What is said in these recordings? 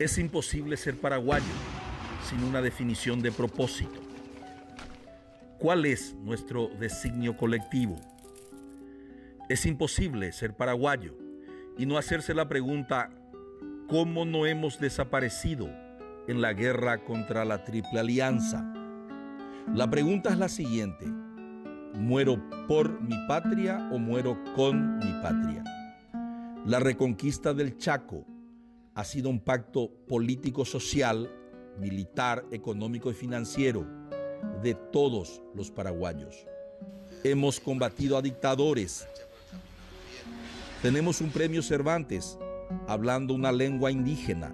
Es imposible ser paraguayo sin una definición de propósito. ¿Cuál es nuestro designio colectivo? Es imposible ser paraguayo y no hacerse la pregunta ¿cómo no hemos desaparecido en la guerra contra la Triple Alianza? La pregunta es la siguiente: ¿muero por mi patria o muero con mi patria? La reconquista del Chaco ha sido un pacto político-social, militar, económico y financiero de todos los paraguayos. Hemos combatido a dictadores. Tenemos un premio Cervantes hablando una lengua indígena.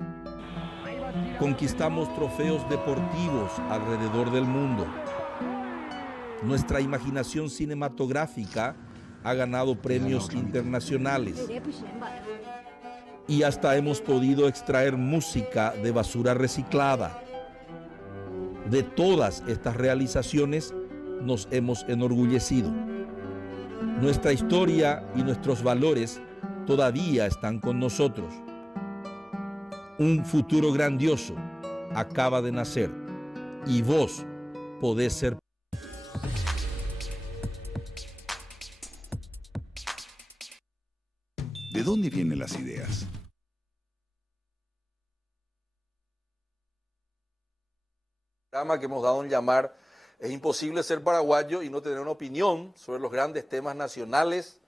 Conquistamos trofeos deportivos alrededor del mundo. Nuestra imaginación cinematográfica ha ganado premios internacionales. Y hasta hemos podido extraer música de basura reciclada. De todas estas realizaciones nos hemos enorgullecido. Nuestra historia y nuestros valores todavía están con nosotros. Un futuro grandioso acaba de nacer y vos podés ser. ¿De dónde vienen las ideas? Que hemos dado en llamar Es imposible ser paraguayo y no tener una opinión sobre los grandes temas nacionales,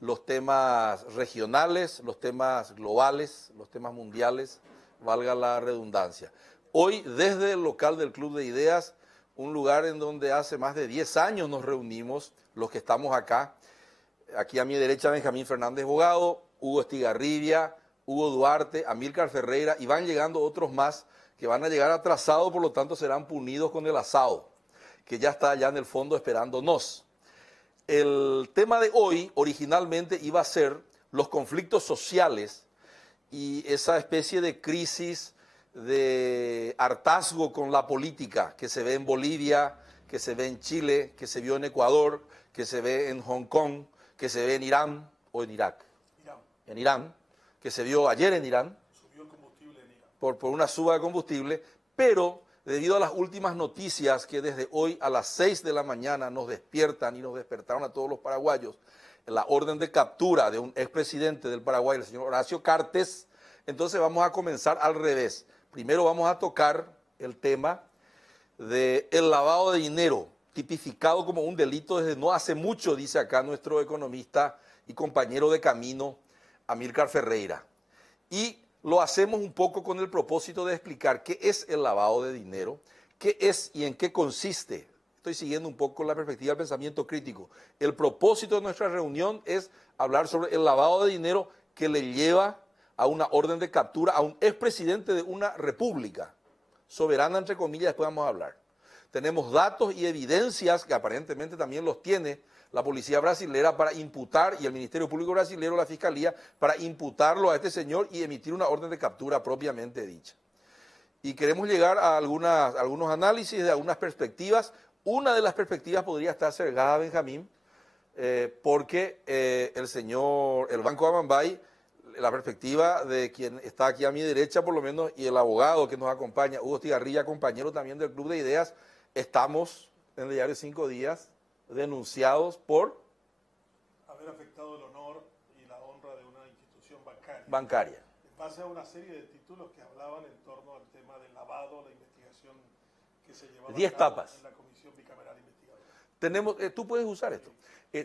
los temas regionales, los temas globales, los temas mundiales, valga la redundancia. Hoy, desde el local del Club de Ideas, un lugar en donde hace más de 10 años nos reunimos, los que estamos acá. Aquí a mi derecha Benjamín Fernández Bogado, Hugo Estigarribia, Hugo Duarte, Amílcar Ferreira, y van llegando otros más que van a llegar atrasados, por lo tanto serán punidos con el asado, que ya está allá en el fondo esperándonos. El tema de hoy originalmente iba a ser los conflictos sociales y esa especie de crisis de hartazgo con la política que se ve en Bolivia, que se ve en Chile, que se vio en Ecuador, que se ve en Hong Kong, que se ve en Irán o en Irak. En Irán, que se vio ayer en Irán. Subió el combustible en Irán. Por una suba de combustible, pero debido a las últimas noticias que desde hoy a las 6 de la mañana nos despiertan y nos despertaron a todos los paraguayos, la orden de captura de un expresidente del Paraguay, el señor Horacio Cartes, entonces vamos a comenzar al revés. Primero vamos a tocar el tema del lavado de dinero, tipificado como un delito desde no hace mucho, dice acá nuestro economista y compañero de camino, Amílcar Ferreira. Y lo hacemos un poco con el propósito de explicar qué es el lavado de dinero, qué es y en qué consiste. Estoy siguiendo un poco la perspectiva del pensamiento crítico. El propósito de nuestra reunión es hablar sobre el lavado de dinero que le lleva a una orden de captura a un expresidente de una república soberana, entre comillas, después vamos a hablar. Tenemos datos y evidencias que aparentemente también los tiene la policía brasilera para imputar, y el Ministerio Público brasilero, la Fiscalía, para imputarlo a este señor y emitir una orden de captura propiamente dicha. Y queremos llegar a algunos análisis de algunas perspectivas. Una de las perspectivas podría estar sesgada, Benjamín, porque el Banco Amambay, la perspectiva de quien está aquí a mi derecha por lo menos, y el abogado que nos acompaña, Hugo Estigarribia, compañero también del Club de Ideas, estamos en el diario 5 Días denunciados por haber afectado el honor y la honra de una institución bancaria. En base a una serie de títulos que hablaban en torno al tema del lavado, la investigación que se llevaba 10 a cabo tapas. En la Comisión Bicameral Investigadora. Tenemos, tú puedes usar esto.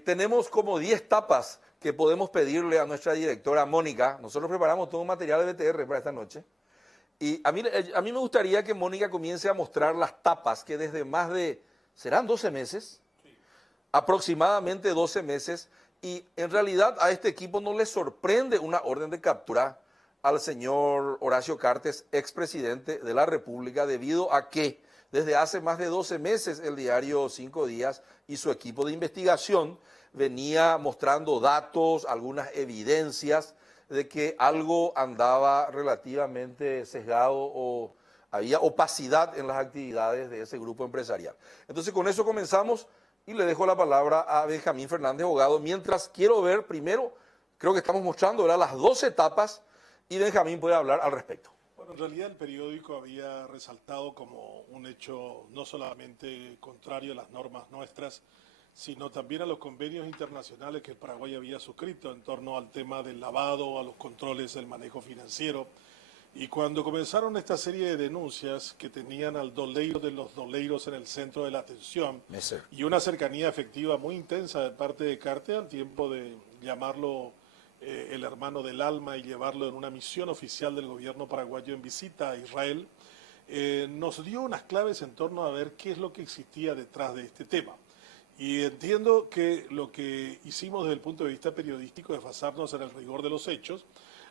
Tenemos como 10 tapas que podemos pedirle a nuestra directora Mónica. Nosotros preparamos todo un material de BTR para esta noche. Y a mí me gustaría que Mónica comience a mostrar las tapas que desde más de, ¿serán 12 meses? Aproximadamente 12 meses, y en realidad a este equipo no le sorprende una orden de captura al señor Horacio Cartes, expresidente de la República, debido a que desde hace más de 12 meses el diario 5 Días y su equipo de investigación venía mostrando datos, algunas evidencias de que algo andaba relativamente sesgado o había opacidad en las actividades de ese grupo empresarial. Entonces con eso comenzamos. Y le dejo la palabra a Benjamín Fernández Bogado, mientras quiero ver primero, creo que estamos mostrando ahora las 2 etapas y Benjamín puede hablar al respecto. Bueno, En realidad el periódico había resaltado como un hecho no solamente contrario a las normas nuestras, sino también a los convenios internacionales que el Paraguay había suscrito en torno al tema del lavado, a los controles del manejo financiero. Y cuando comenzaron esta serie de denuncias que tenían al doleiro de los doleiros en el centro de la atención y una cercanía efectiva muy intensa de parte de Carte al tiempo de llamarlo el hermano del alma y llevarlo en una misión oficial del gobierno paraguayo en visita a Israel, nos dio unas claves en torno a ver qué es lo que existía detrás de este tema. Y entiendo que lo que hicimos desde el punto de vista periodístico es basarnos en el rigor de los hechos,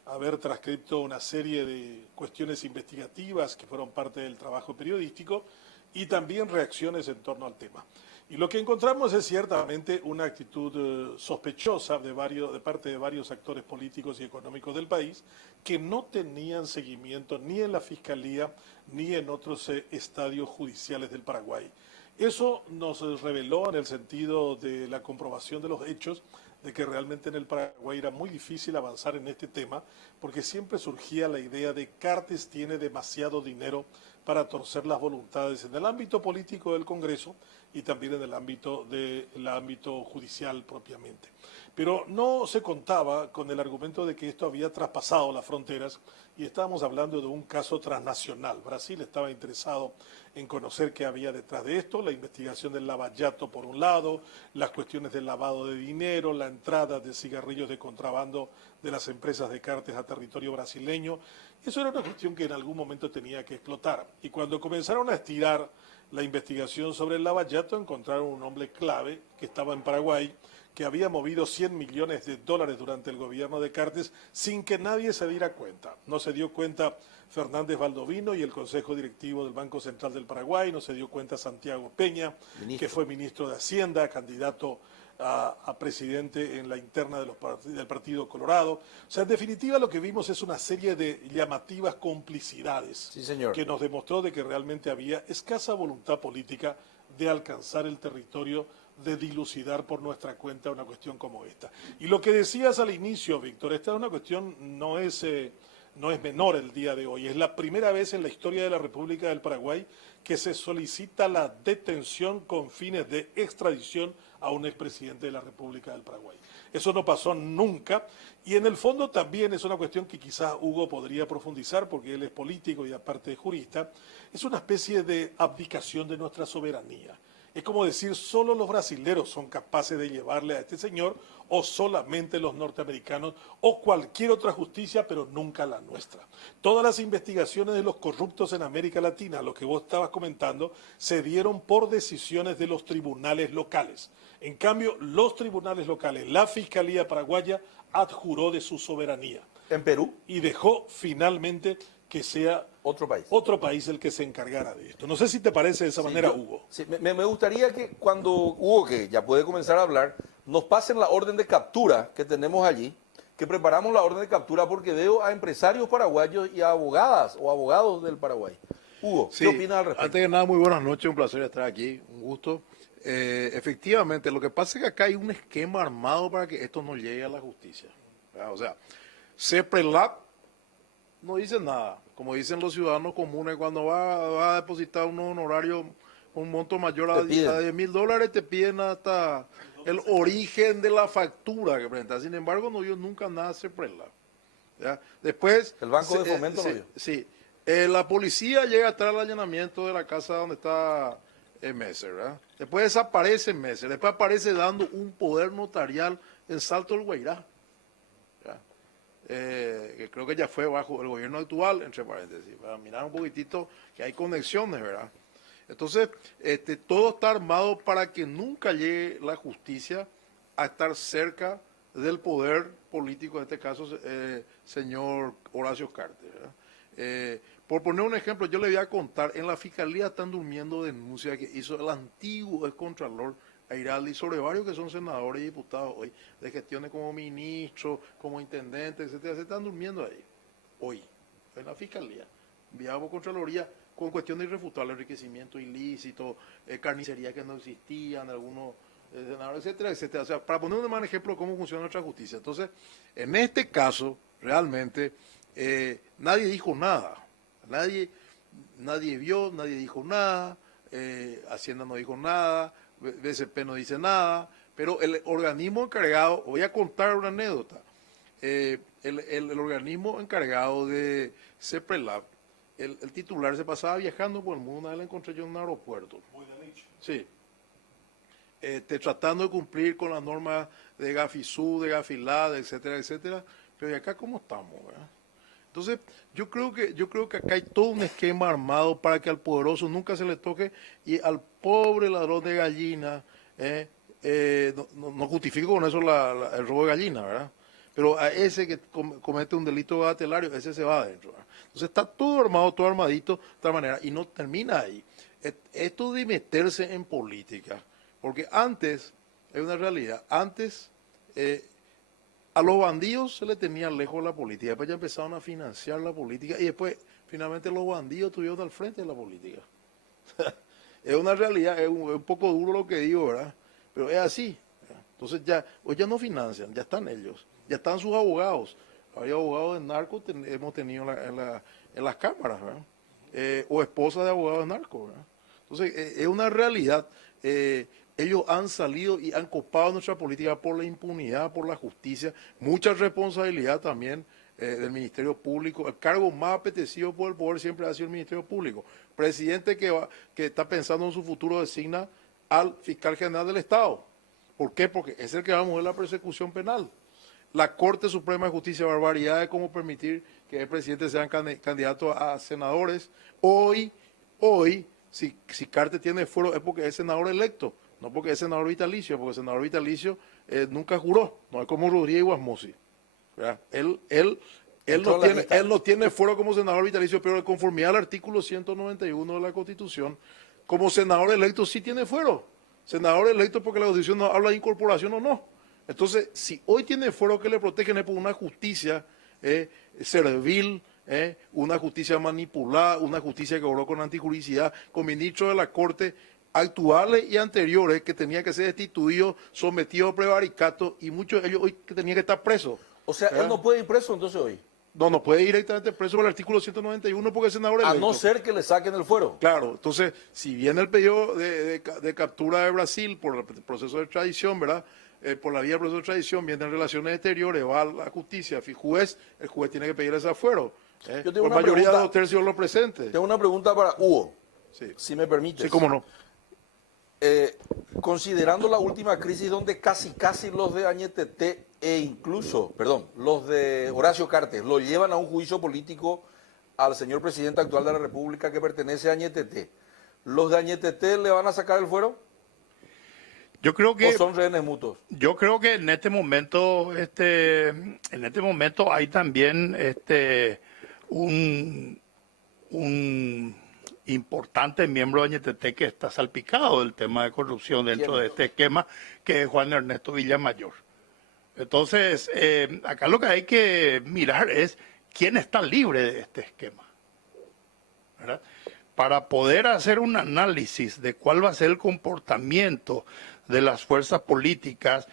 haber transcrito una serie de cuestiones investigativas que fueron parte del trabajo periodístico y también reacciones en torno al tema. Y lo que encontramos es ciertamente una actitud sospechosa de parte de varios actores políticos y económicos del país que no tenían seguimiento ni en la Fiscalía ni en otros estadios judiciales del Paraguay. Eso nos reveló en el sentido de la comprobación de los hechos de que realmente en el Paraguay era muy difícil avanzar en este tema porque siempre surgía la idea de Cartes tiene demasiado dinero para torcer las voluntades en el ámbito político del Congreso y también en el ámbito judicial propiamente. Pero no se contaba con el argumento de que esto había traspasado las fronteras y estábamos hablando de un caso transnacional. Brasil estaba interesado en conocer qué había detrás de esto, la investigación del lavallato por un lado, las cuestiones del lavado de dinero, la entrada de cigarrillos de contrabando de las empresas de Cartes a territorio brasileño. Eso era una cuestión que en algún momento tenía que explotar. Y cuando comenzaron a estirar la investigación sobre el lavallato, encontraron un hombre clave que estaba en Paraguay, que había movido $100 millones durante el gobierno de Cartes sin que nadie se diera cuenta. No se dio cuenta Fernández Baldovino y el Consejo Directivo del Banco Central del Paraguay, no se dio cuenta Santiago Peña, que fue ministro de Hacienda, candidato a presidente en la interna del Partido Colorado. O sea, en definitiva lo que vimos es una serie de llamativas complicidades que nos demostró de que realmente había escasa voluntad política de alcanzar el territorio, de dilucidar por nuestra cuenta una cuestión como esta. Y lo que decías al inicio, Víctor, esta es una cuestión, no es menor el día de hoy. Es la primera vez en la historia de la República del Paraguay que se solicita la detención con fines de extradición a un expresidente de la República del Paraguay. Eso no pasó nunca y en el fondo también es una cuestión que quizás Hugo podría profundizar porque él es político y aparte es jurista. Es una especie de abdicación de nuestra soberanía. Es como decir, solo los brasileros son capaces de llevarle a este señor o solamente los norteamericanos o cualquier otra justicia, pero nunca la nuestra. Todas las investigaciones de los corruptos en América Latina, lo que vos estabas comentando, se dieron por decisiones de los tribunales locales. En cambio, los tribunales locales, la Fiscalía paraguaya, adjuró de su soberanía. ¿En Perú? Y dejó finalmente que sea otro país el que se encargara de esto. No sé si te parece de esa manera, Hugo. Sí, me gustaría que cuando Hugo, que ya puede comenzar a hablar, nos pasen la orden de captura que tenemos allí, que preparamos la orden de captura porque veo a empresarios paraguayos y a abogadas o abogados del Paraguay. Hugo, ¿qué opinas al respecto? Antes que nada, muy buenas noches, un placer estar aquí, un gusto. Efectivamente, lo que pasa es que acá hay un esquema armado para que esto no llegue a la justicia. O sea, CEPRELAP no dice nada, como dicen los ciudadanos comunes, cuando va a depositar un honorario, un monto mayor a $10,000, te piden hasta el origen de la factura que presentas. Sin embargo, no dio nunca nada CEPRELAP. Después, el Banco de Fomento no dio. Sí, la policía llega a traer el allanamiento de la casa donde está Messer, ¿verdad? Después desaparece Messer, después aparece dando un poder notarial en Salto del Guairá. Que creo que ya fue bajo el gobierno actual, entre paréntesis, para mirar un poquitito que hay conexiones, ¿verdad? Entonces, todo está armado para que nunca llegue la justicia a estar cerca del poder político, en este caso, señor Horacio Cartes, ¿verdad? Por poner un ejemplo, yo le voy a contar, en la Fiscalía están durmiendo denuncias que hizo el antiguo excontralor Airaldi sobre varios que son senadores y diputados hoy, de gestiones como ministros, como intendentes, etcétera, se están durmiendo ahí, hoy, en la Fiscalía, enviado por Contraloría, con cuestiones irrefutables, enriquecimiento ilícito, carnicería que no existían, algunos senadores, etcétera, etcétera. O sea, para poner un mal ejemplo de cómo funciona nuestra justicia. Entonces, en este caso, realmente, nadie dijo nada. Nadie vio, nadie dijo nada, Hacienda no dijo nada, BCP no dice nada, pero el organismo encargado, voy a contar una anécdota, el organismo encargado de CEPRELAB, el titular se pasaba viajando por el mundo, una vez lo encontré yo en un aeropuerto. Muy de nicho. Sí. Tratando de cumplir con las normas de Gafisú, de Gafilad, etcétera, etcétera, pero ¿y acá cómo estamos, verdad? Entonces, yo creo que acá hay todo un esquema armado para que al poderoso nunca se le toque y al pobre ladrón de gallina, no justifico con eso el robo de gallina, ¿verdad? Pero a ese que comete un delito bagatelario, ese se va adentro, ¿verdad? Entonces está todo armado, todo armadito de otra manera y no termina ahí. Esto de meterse en política, porque antes, es una realidad, antes a los bandidos se les tenía lejos la política, después ya empezaron a financiar la política y después finalmente los bandidos estuvieron al frente de la política. Es una realidad, es un poco duro lo que digo, ¿verdad? Pero es así. ¿Verdad? Entonces hoy ya no financian, ya están ellos, ya están sus abogados. Hay abogados de narcos, hemos tenido en las cámaras, ¿verdad? O esposas de abogados de narcos, ¿verdad? Entonces es una realidad. Ellos han salido y han copado nuestra política por la impunidad, por la justicia, mucha responsabilidad también del Ministerio Público. El cargo más apetecido por el poder siempre ha sido el Ministerio Público. Presidente que está pensando en su futuro designa al fiscal general del Estado. ¿Por qué? Porque es el que va a mover la persecución penal. La Corte Suprema de Justicia, barbaridad de cómo permitir que el presidente sean candidatos a senadores. Hoy, si Cartes tiene fuero es porque es senador electo. No porque es senador vitalicio, porque el senador vitalicio nunca juró, no es como Rodríguez Guasmosi. Él no tiene fuero como senador vitalicio, pero de conformidad al artículo 191 de la Constitución, como senador electo sí tiene fuero. Senador electo porque la Constitución no habla de incorporación o no. Entonces, si hoy tiene fuero que le protegen es por una justicia servil, una justicia manipulada, una justicia que obró con antijuricidad, con ministros de la Corte actuales y anteriores que tenían que ser destituidos, sometidos a prevaricato y muchos de ellos hoy que tenían que estar presos. O sea, él no puede ir preso entonces hoy. No puede ir directamente preso por el artículo 191 porque es senador electo. A no ser que le saquen el fuero. Claro, entonces, si viene el pedido de captura de Brasil por el proceso de extradición, ¿verdad? Por la vía del proceso de extradición, vienen relaciones exteriores, va a la justicia, el juez tiene que pedir ese fuero. Yo tengo por una mayoría pregunta, de 2/3 de los presentes. Tengo una pregunta para Hugo, Sí. si me permites. Sí, cómo no. Considerando la última crisis donde casi los de Añetete los de Horacio Cartes lo llevan a un juicio político al señor presidente actual de la República que pertenece a Añetete, ¿los de Añetete le van a sacar el fuero? Yo creo que ¿O son rehenes mutuos? Yo creo que en este momento hay también un importante miembro de Añetete que está salpicado del tema de corrupción dentro de este esquema, que es Juan Ernesto Villamayor. Entonces, acá lo que hay que mirar es quién está libre de este esquema, ¿verdad? Para poder hacer un análisis de cuál va a ser el comportamiento de las fuerzas políticas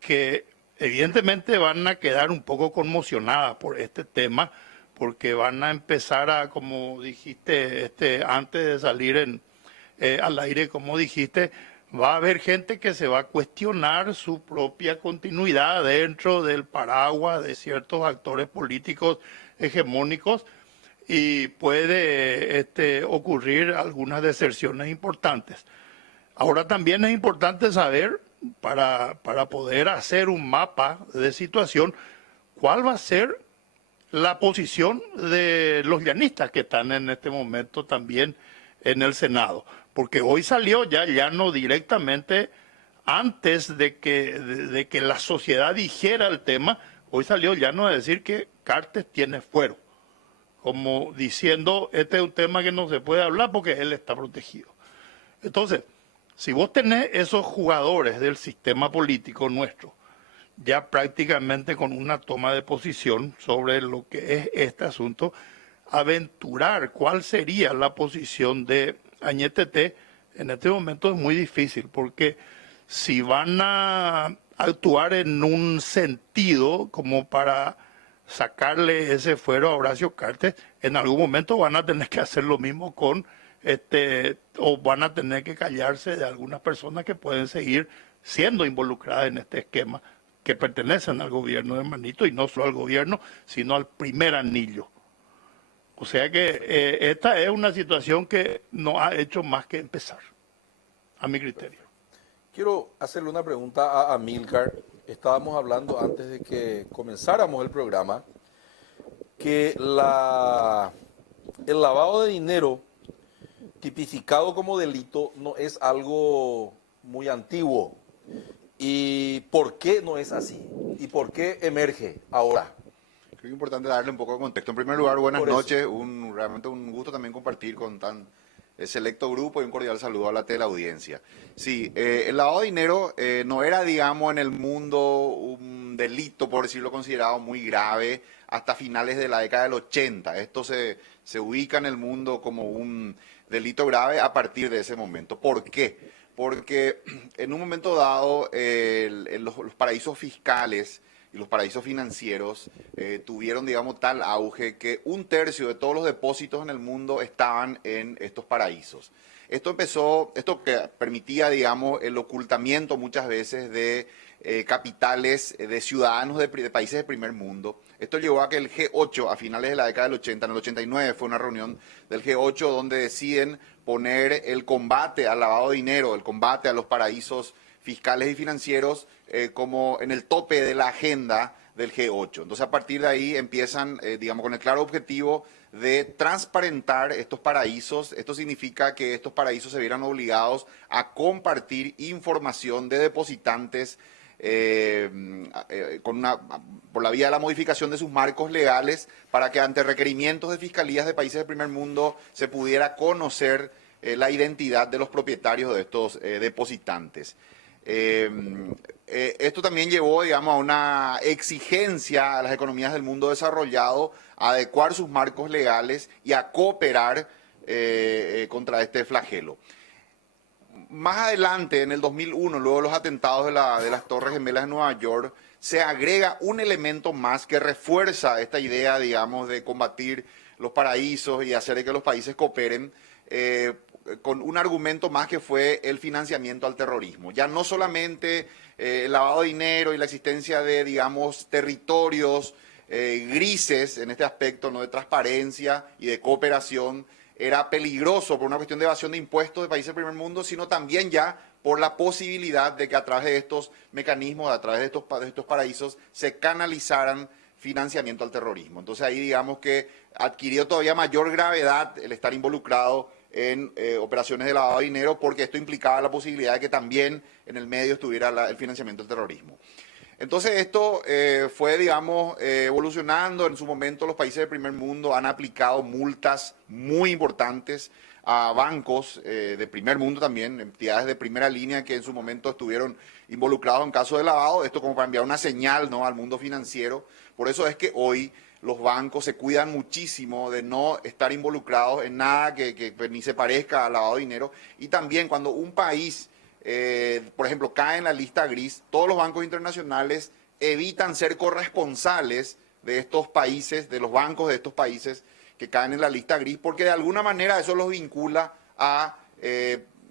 que evidentemente van a quedar un poco conmocionadas por este tema, porque van a empezar a, como dijiste antes de salir al aire, como dijiste, va a haber gente que se va a cuestionar su propia continuidad dentro del paraguas de ciertos actores políticos hegemónicos y puede ocurrir algunas deserciones importantes. Ahora también es importante saber, para poder hacer un mapa de situación, cuál va a ser la posición de los llanistas que están en este momento también en el Senado. Porque hoy salió ya Llano directamente, antes de que la sociedad dijera el tema, hoy salió Llano a decir que Cartes tiene fuero. Como diciendo, este es un tema que no se puede hablar porque él está protegido. Entonces, si vos tenés esos jugadores del sistema político nuestro, ya prácticamente con una toma de posición sobre lo que es este asunto, aventurar cuál sería la posición de Añetete en este momento es muy difícil, porque si van a actuar en un sentido como para sacarle ese fuero a Horacio Cartes, en algún momento van a tener que hacer lo mismo con, o van a tener que callarse de algunas personas que pueden seguir siendo involucradas en este esquema, que pertenecen al gobierno de Manito, y no solo al gobierno, sino al primer anillo. O sea que esta es una situación que no ha hecho más que empezar, a mi criterio. Quiero hacerle una pregunta a Amílcar. Estábamos hablando antes de que comenzáramos el programa que el lavado de dinero tipificado como delito no es algo muy antiguo. ¿Y por qué no es así? ¿Y por qué emerge ahora? Creo que es importante darle un poco de contexto. En primer lugar, buenas Por eso. noches. Realmente un gusto también compartir con tan selecto grupo y un cordial saludo a la teleaudiencia. Sí, el lavado de dinero no era, digamos, en el mundo un delito, por decirlo considerado, muy grave hasta finales de la década del 80. Esto se ubica en el mundo como un delito grave a partir de ese momento. ¿Por qué? Porque en un momento dado los paraísos fiscales y los paraísos financieros tuvieron, digamos, tal auge que 1/3 de todos los depósitos en el mundo estaban en estos paraísos. Esto que permitía, digamos, el ocultamiento muchas veces de capitales de ciudadanos de países de primer mundo. Esto llevó a que el G8, a finales de la década del 80, en el 89, fue una reunión del G8 donde deciden poner el combate al lavado de dinero, el combate a los paraísos fiscales y financieros como en el tope de la agenda del G8. Entonces, a partir de ahí empiezan, digamos, con el claro objetivo de transparentar estos paraísos. Esto significa que estos paraísos se vieran obligados a compartir información de depositantes por la vía de la modificación de sus marcos legales para que ante requerimientos de fiscalías de países del primer mundo se pudiera conocer la identidad de los propietarios de estos depositantes. Esto también llevó, digamos, a una exigencia a las economías del mundo desarrollado a adecuar sus marcos legales y a cooperar contra este flagelo. Más adelante, en el 2001, luego de los atentados de las Torres Gemelas de Nueva York, se agrega un elemento más que refuerza esta idea, digamos, de combatir los paraísos y hacer que los países cooperen, con un argumento más que fue el financiamiento al terrorismo. Ya no solamente el lavado de dinero y la existencia de, digamos, territorios grises en este aspecto, ¿no?, de transparencia y de cooperación, era peligroso por una cuestión de evasión de impuestos de países del primer mundo, sino también ya por la posibilidad de que a través de estos mecanismos, a través de estos paraísos, se canalizaran financiamiento al terrorismo. Entonces ahí digamos que adquirió todavía mayor gravedad el estar involucrado en operaciones de lavado de dinero, porque esto implicaba la posibilidad de que también en el medio estuviera el financiamiento del terrorismo. Entonces esto fue, digamos, evolucionando. En su momento los países del primer mundo han aplicado multas muy importantes a bancos de primer mundo también, entidades de primera línea que en su momento estuvieron involucrados en casos de lavado. Esto como para enviar una señal, ¿no?, al mundo financiero. Por eso es que hoy los bancos se cuidan muchísimo de no estar involucrados en nada que ni se parezca al lavado de dinero. Y también cuando un país, por ejemplo, cae en la lista gris, todos los bancos internacionales evitan ser corresponsales de estos países, de los bancos de estos países que caen en la lista gris, porque de alguna manera eso los vincula a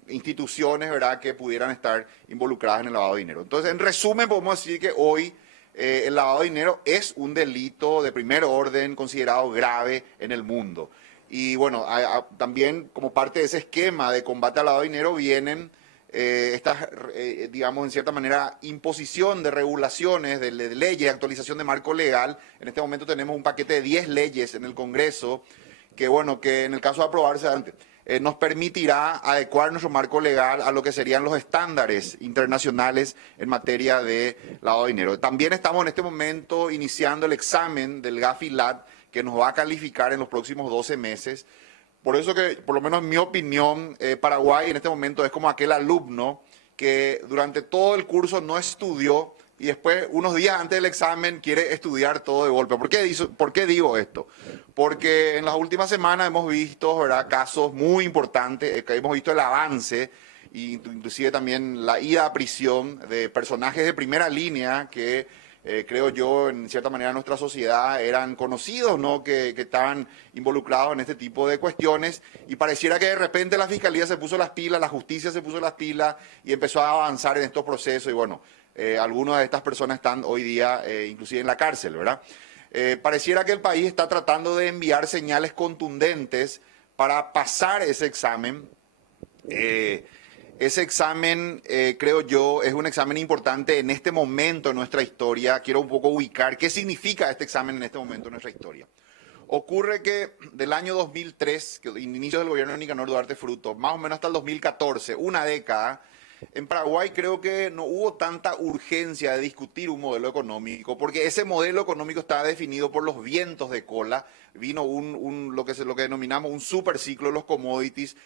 instituciones, ¿verdad?, que pudieran estar involucradas en el lavado de dinero. Entonces, en resumen, podemos decir que hoy el lavado de dinero es un delito de primer orden considerado grave en el mundo. Y bueno, también como parte de ese esquema de combate al lavado de dinero vienen estas, digamos, en cierta manera, imposición de regulaciones, de leyes, actualización de marco legal. En este momento tenemos un paquete de 10 leyes en el Congreso que, bueno, que en el caso de aprobarse nos permitirá adecuar nuestro marco legal a lo que serían los estándares internacionales en materia de lavado de dinero. También estamos en este momento iniciando el examen del GAFI-LAT, que nos va a calificar en los próximos 12 meses. Por eso que, por lo menos en mi opinión, Paraguay en este momento es como aquel alumno que durante todo el curso no estudió y después, unos días antes del examen, quiere estudiar todo de golpe. ¿Por qué digo esto? Porque en las últimas semanas hemos visto, ¿verdad?, casos muy importantes, hemos visto el avance, inclusive también la ida a prisión de personajes de primera línea que creo yo, en cierta manera en nuestra sociedad eran conocidos, ¿no? Que estaban involucrados en este tipo de cuestiones y pareciera que de repente la Fiscalía se puso las pilas, la justicia se puso las pilas y empezó a avanzar en estos procesos y bueno, algunas de estas personas están hoy día inclusive en la cárcel, ¿verdad? Pareciera que el país está tratando de enviar señales contundentes para pasar ese examen. Ese examen, creo yo, es un examen importante en este momento en nuestra historia. Quiero un poco ubicar qué significa este examen en este momento en nuestra historia. Ocurre que del año 2003, que inicio del gobierno de Nicanor Duarte Fruto, más o menos hasta el 2014, una década, en Paraguay creo que no hubo tanta urgencia de discutir un modelo económico, porque ese modelo económico estaba definido por los vientos de cola. Vino lo que denominamos un superciclo de los commodities.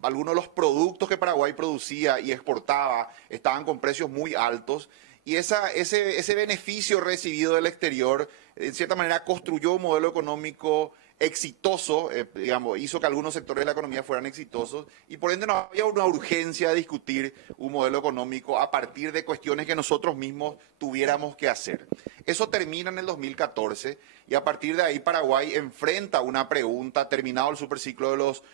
Algunos de los productos que Paraguay producía y exportaba estaban con precios muy altos y ese beneficio recibido del exterior, en cierta manera, construyó un modelo económico exitoso, digamos, hizo que algunos sectores de la economía fueran exitosos y por ende no había una urgencia de discutir un modelo económico a partir de cuestiones que nosotros mismos tuviéramos que hacer. Eso termina en el 2014 y a partir de ahí Paraguay enfrenta una pregunta, terminado el superciclo de los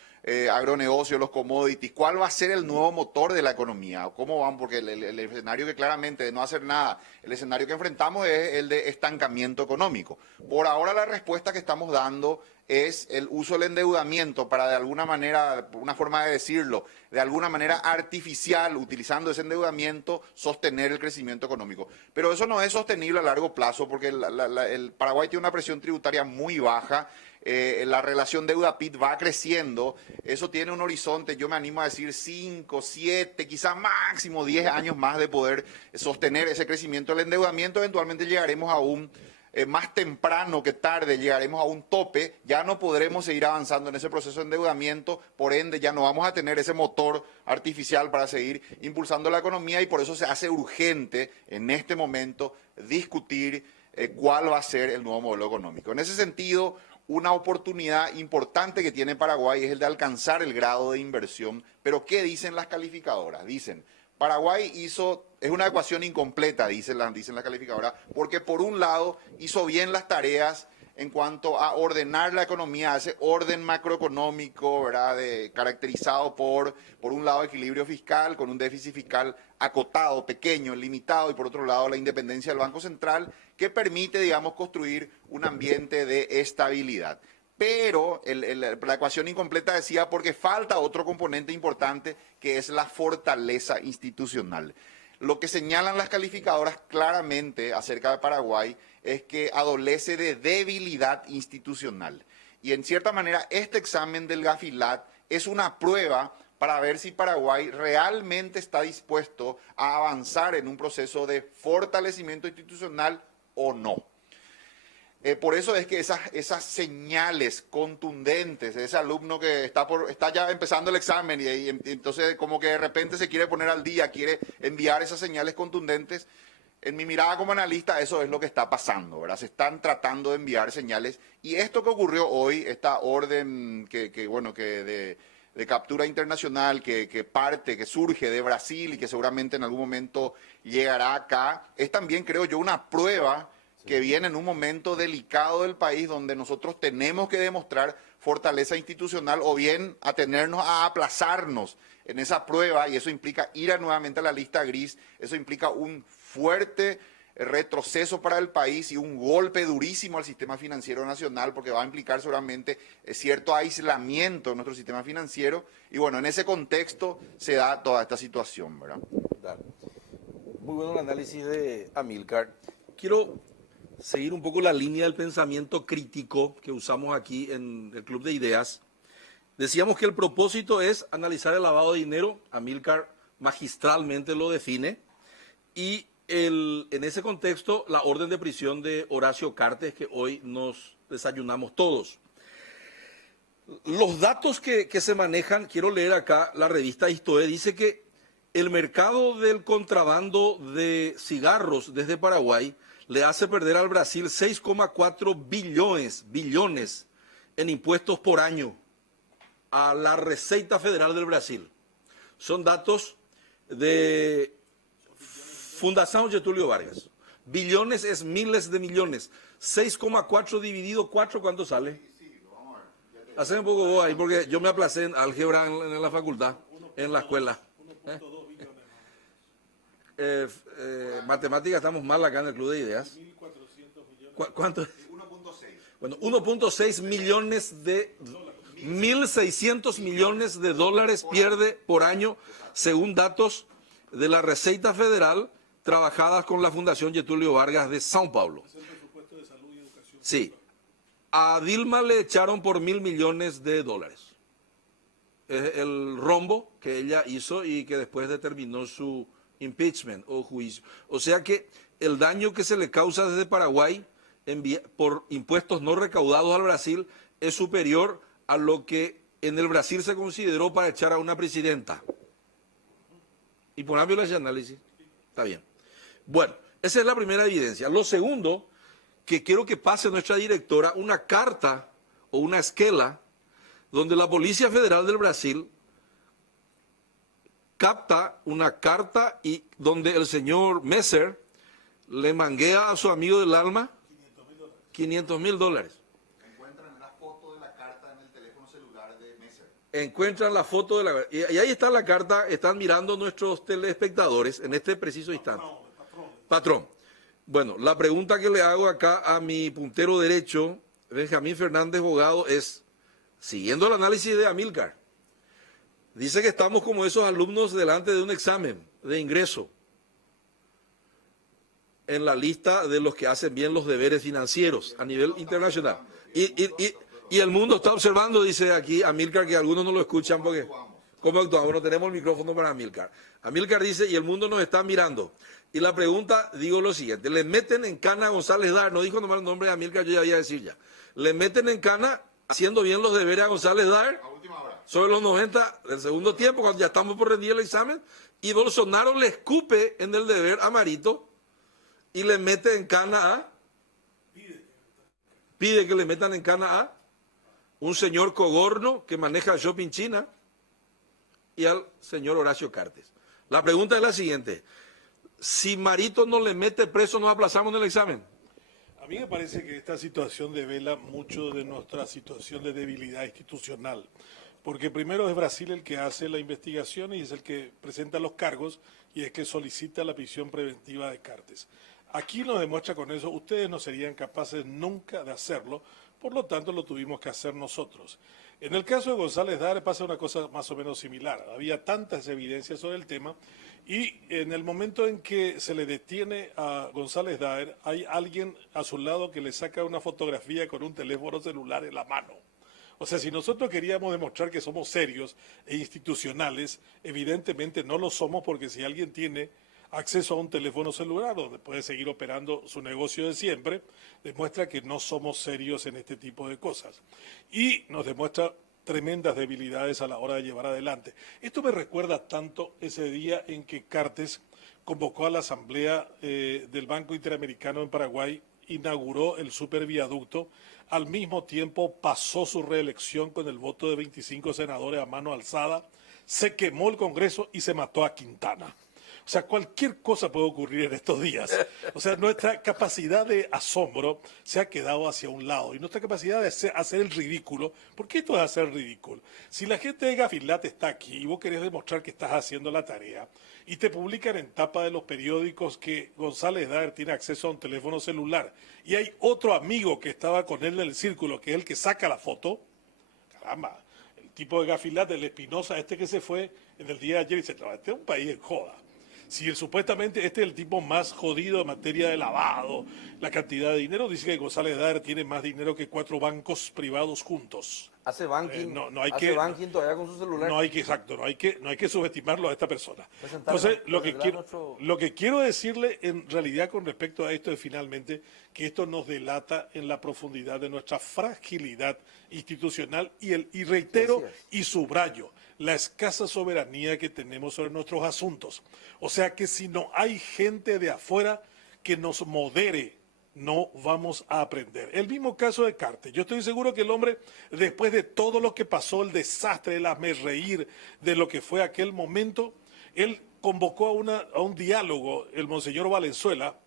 agronegocios, los commodities, ¿cuál va a ser el nuevo motor de la economía? ¿Cómo van? Porque el escenario que claramente de no hacer nada, el escenario que enfrentamos es el de estancamiento económico. Por ahora la respuesta que estamos dando es el uso del endeudamiento para de alguna manera, una forma de decirlo, de alguna manera artificial, utilizando ese endeudamiento, sostener el crecimiento económico. Pero eso no es sostenible a largo plazo porque el Paraguay tiene una presión tributaria muy baja. La relación deuda-PIB va creciendo, eso tiene un horizonte, yo me animo a decir 5, 7, quizás máximo 10 años más de poder sostener ese crecimiento del endeudamiento, eventualmente llegaremos a más temprano que tarde, llegaremos a un tope, ya no podremos seguir avanzando en ese proceso de endeudamiento, por ende ya no vamos a tener ese motor artificial para seguir impulsando la economía y por eso se hace urgente en este momento discutir cuál va a ser el nuevo modelo económico. En ese sentido, una oportunidad importante que tiene Paraguay es el de alcanzar el grado de inversión. Pero ¿qué dicen las calificadoras? Dicen, Paraguay es una ecuación incompleta, dicen las calificadoras, porque por un lado hizo bien las tareas en cuanto a ordenar la economía, ese orden macroeconómico, ¿verdad? Caracterizado por un lado equilibrio fiscal, con un déficit fiscal acotado, pequeño, limitado, y por otro lado la independencia del Banco Central, que permite, digamos, construir un ambiente de estabilidad. Pero la ecuación incompleta decía porque falta otro componente importante que es la fortaleza institucional. Lo que señalan las calificadoras claramente acerca de Paraguay es que adolece de debilidad institucional. Y en cierta manera este examen del Gafilat es una prueba para ver si Paraguay realmente está dispuesto a avanzar en un proceso de fortalecimiento institucional o no. Por eso es que esas señales contundentes de ese alumno que está ya empezando el examen y entonces como que de repente se quiere poner al día, quiere enviar esas señales contundentes, en mi mirada como analista eso es lo que está pasando, ¿verdad? Se están tratando de enviar señales y esto que ocurrió hoy, esta orden de captura internacional que surge de Brasil y que seguramente en algún momento llegará acá, es también, creo yo, una prueba que viene en un momento delicado del país donde nosotros tenemos que demostrar fortaleza institucional o bien atenernos a aplazarnos en esa prueba y eso implica ir nuevamente a la lista gris, eso implica un fuerte retroceso para el país y un golpe durísimo al sistema financiero nacional porque va a implicar seguramente cierto aislamiento de nuestro sistema financiero y bueno, en ese contexto se da toda esta situación, ¿verdad? Muy bueno el análisis de Amílcar. Quiero seguir un poco la línea del pensamiento crítico que usamos aquí en el Club de Ideas. Decíamos que el propósito es analizar el lavado de dinero, Amílcar magistralmente lo define, y en ese contexto la orden de prisión de Horacio Cartes que hoy nos desayunamos todos. Los datos que se manejan, quiero leer acá la revista Histoe, dice que el mercado del contrabando de cigarros desde Paraguay le hace perder al Brasil 6,4 billones en impuestos por año a la Receita Federal del Brasil. Son datos de Fundación Getúlio Vargas. Billones es miles de millones. 6,4 dividido 4, ¿cuánto sale? Haceme un poco vos ahí, porque yo me aplacé en álgebra en la facultad, en la escuela. Matemática estamos mal acá en el Club de Ideas. ¿Cuánto es? 1.6. Bueno, 1.6 millones de... 1.600 millones de dólares pierde por año, según datos de la Receita Federal, trabajadas con la Fundación Getúlio Vargas de São Paulo. Sí. A Dilma le echaron por 1.000 millones de dólares. Es el rombo que ella hizo y que después determinó su impeachment o juicio. O sea que el daño que se le causa desde Paraguay por impuestos no recaudados al Brasil es superior a lo que en el Brasil se consideró para echar a una presidenta. Y ponamos ese análisis. Está bien. Bueno, esa es la primera evidencia. Lo segundo, que quiero que pase nuestra directora una carta o una esquela donde la Policía Federal del Brasil capta una carta y donde el señor Messer le manguea a su amigo del alma $500,000. Encuentran la foto de la carta en el teléfono celular de Messer. Encuentran la foto de la... Y ahí está la carta, están mirando nuestros telespectadores en este preciso instante. Patrón. Bueno, la pregunta que le hago acá a mi puntero derecho, Benjamín Fernández Bogado, es, siguiendo el análisis de Amílcar, dice que estamos como esos alumnos delante de un examen de ingreso en la lista de los que hacen bien los deberes financieros a nivel internacional. Y el mundo está observando, dice aquí Amílcar, que algunos no lo escuchan porque... ¿Cómo actuamos? No tenemos el micrófono para Amílcar. Amílcar dice, y el mundo nos está mirando. Y la pregunta, digo lo siguiente, le meten en cana a González Dar, no dijo nomás el nombre de Amílcar, yo ya iba a decir ya. Le meten en cana, haciendo bien los deberes a González Dar, sobre los 90 del segundo tiempo, cuando ya estamos por rendir el examen, y Bolsonaro le escupe en el deber a Marito, y le mete en cana a... Pide que le metan en cana a un señor Cogorno que maneja el shopping China y al señor Horacio Cartes. La pregunta es la siguiente. Si Marito no le mete preso, ¿nos aplazamos en el examen? A mí me parece que esta situación devela mucho de nuestra situación de debilidad institucional, porque primero es Brasil el que hace la investigación y es el que presenta los cargos y es que solicita la prisión preventiva de Cartes. Aquí nos demuestra con eso, ustedes no serían capaces nunca de hacerlo, por lo tanto lo tuvimos que hacer nosotros. En el caso de González Daer pasa una cosa más o menos similar. Había tantas evidencias sobre el tema y en el momento en que se le detiene a González Daer, hay alguien a su lado que le saca una fotografía con un teléfono celular en la mano. O sea, si nosotros queríamos demostrar que somos serios e institucionales, evidentemente no lo somos, porque si alguien tiene acceso a un teléfono celular donde puede seguir operando su negocio de siempre, demuestra que no somos serios en este tipo de cosas. Y nos demuestra tremendas debilidades a la hora de llevar adelante. Esto me recuerda tanto ese día en que Cartes convocó a la asamblea del Banco Interamericano en Paraguay, inauguró el superviaducto, al mismo tiempo pasó su reelección con el voto de 25 senadores a mano alzada, se quemó el Congreso y se mató a Quintana. O sea, cualquier cosa puede ocurrir en estos días. O sea, nuestra capacidad de asombro se ha quedado hacia un lado. Y nuestra capacidad de hacer el ridículo, porque esto es hacer el ridículo. Si la gente de Gafilat está aquí y vos querés demostrar que estás haciendo la tarea y te publican en tapa de los periódicos que González Daer tiene acceso a un teléfono celular y hay otro amigo que estaba con él en el círculo, que es el que saca la foto, caramba, el tipo de Gafilat, el Espinosa, este que se fue en el día de ayer y se este es un país en joda. Si supuestamente este es el tipo más jodido en materia de lavado, la cantidad de dinero, dice que González Daer tiene más dinero que 4 bancos privados juntos. Hace banking, hace banking todavía con su celular. No hay que subestimarlo a esta persona. Entonces, lo que quiero decirle en realidad con respecto a esto es finalmente que esto nos delata en la profundidad de nuestra fragilidad institucional y reitero y subrayo la escasa soberanía que tenemos sobre nuestros asuntos. O sea que si no hay gente de afuera que nos modere, no vamos a aprender. El mismo caso de Cartes. Yo estoy seguro que el hombre, después de todo lo que pasó, el desastre, el hazmerreír de lo que fue aquel momento, él convocó a un diálogo, el monseñor Valenzuela,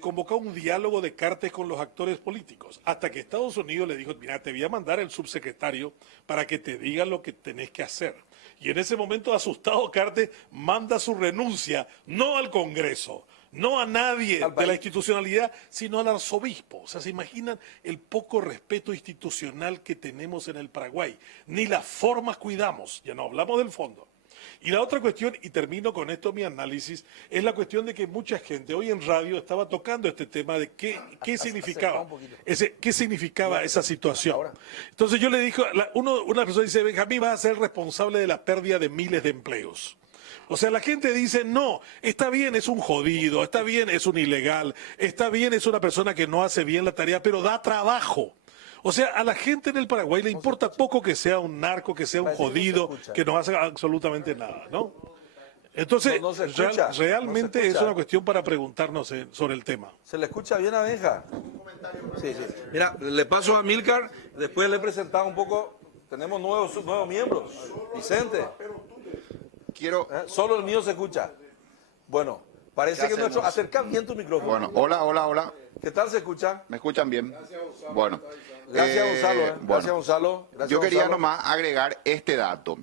convocado un diálogo de Cartes con los actores políticos, hasta que Estados Unidos le dijo, mira, te voy a mandar el subsecretario para que te diga lo que tenés que hacer. Y en ese momento, asustado, Cartes manda su renuncia, no al Congreso, no a nadie de la institucionalidad, sino al arzobispo. O sea, ¿se imaginan el poco respeto institucional que tenemos en el Paraguay? Ni las formas cuidamos, ya no hablamos del fondo. Y la otra cuestión, y termino con esto mi análisis, es la cuestión de que mucha gente hoy en radio estaba tocando este tema de qué significaba esa situación. Entonces yo le dije, una persona dice, Benjamín, vas a ser responsable de la pérdida de miles de empleos. O sea, la gente dice, no, está bien, es un jodido, está bien, es un ilegal, está bien, es una persona que no hace bien la tarea, pero da trabajo. O sea, a la gente en el Paraguay le importa poco que sea un narco, que sea un jodido, que no hace absolutamente nada, ¿no? Entonces, realmente es una cuestión para preguntarnos sobre el tema. ¿Se le escucha bien a Benja? Sí, sí. Mira, le paso a Milcar, después le presentamos un poco, tenemos nuevos miembros. Vicente. Solo el mío se escucha. Bueno, parece que nuestro... Acerca bien tu micrófono. Bueno, hola. ¿Qué tal se escucha? ¿Me escuchan bien? Bueno. Gracias, Gonzalo. Bueno, Gracias, Gonzalo. Gracias, yo quería Gonzalo. nomás agregar este dato.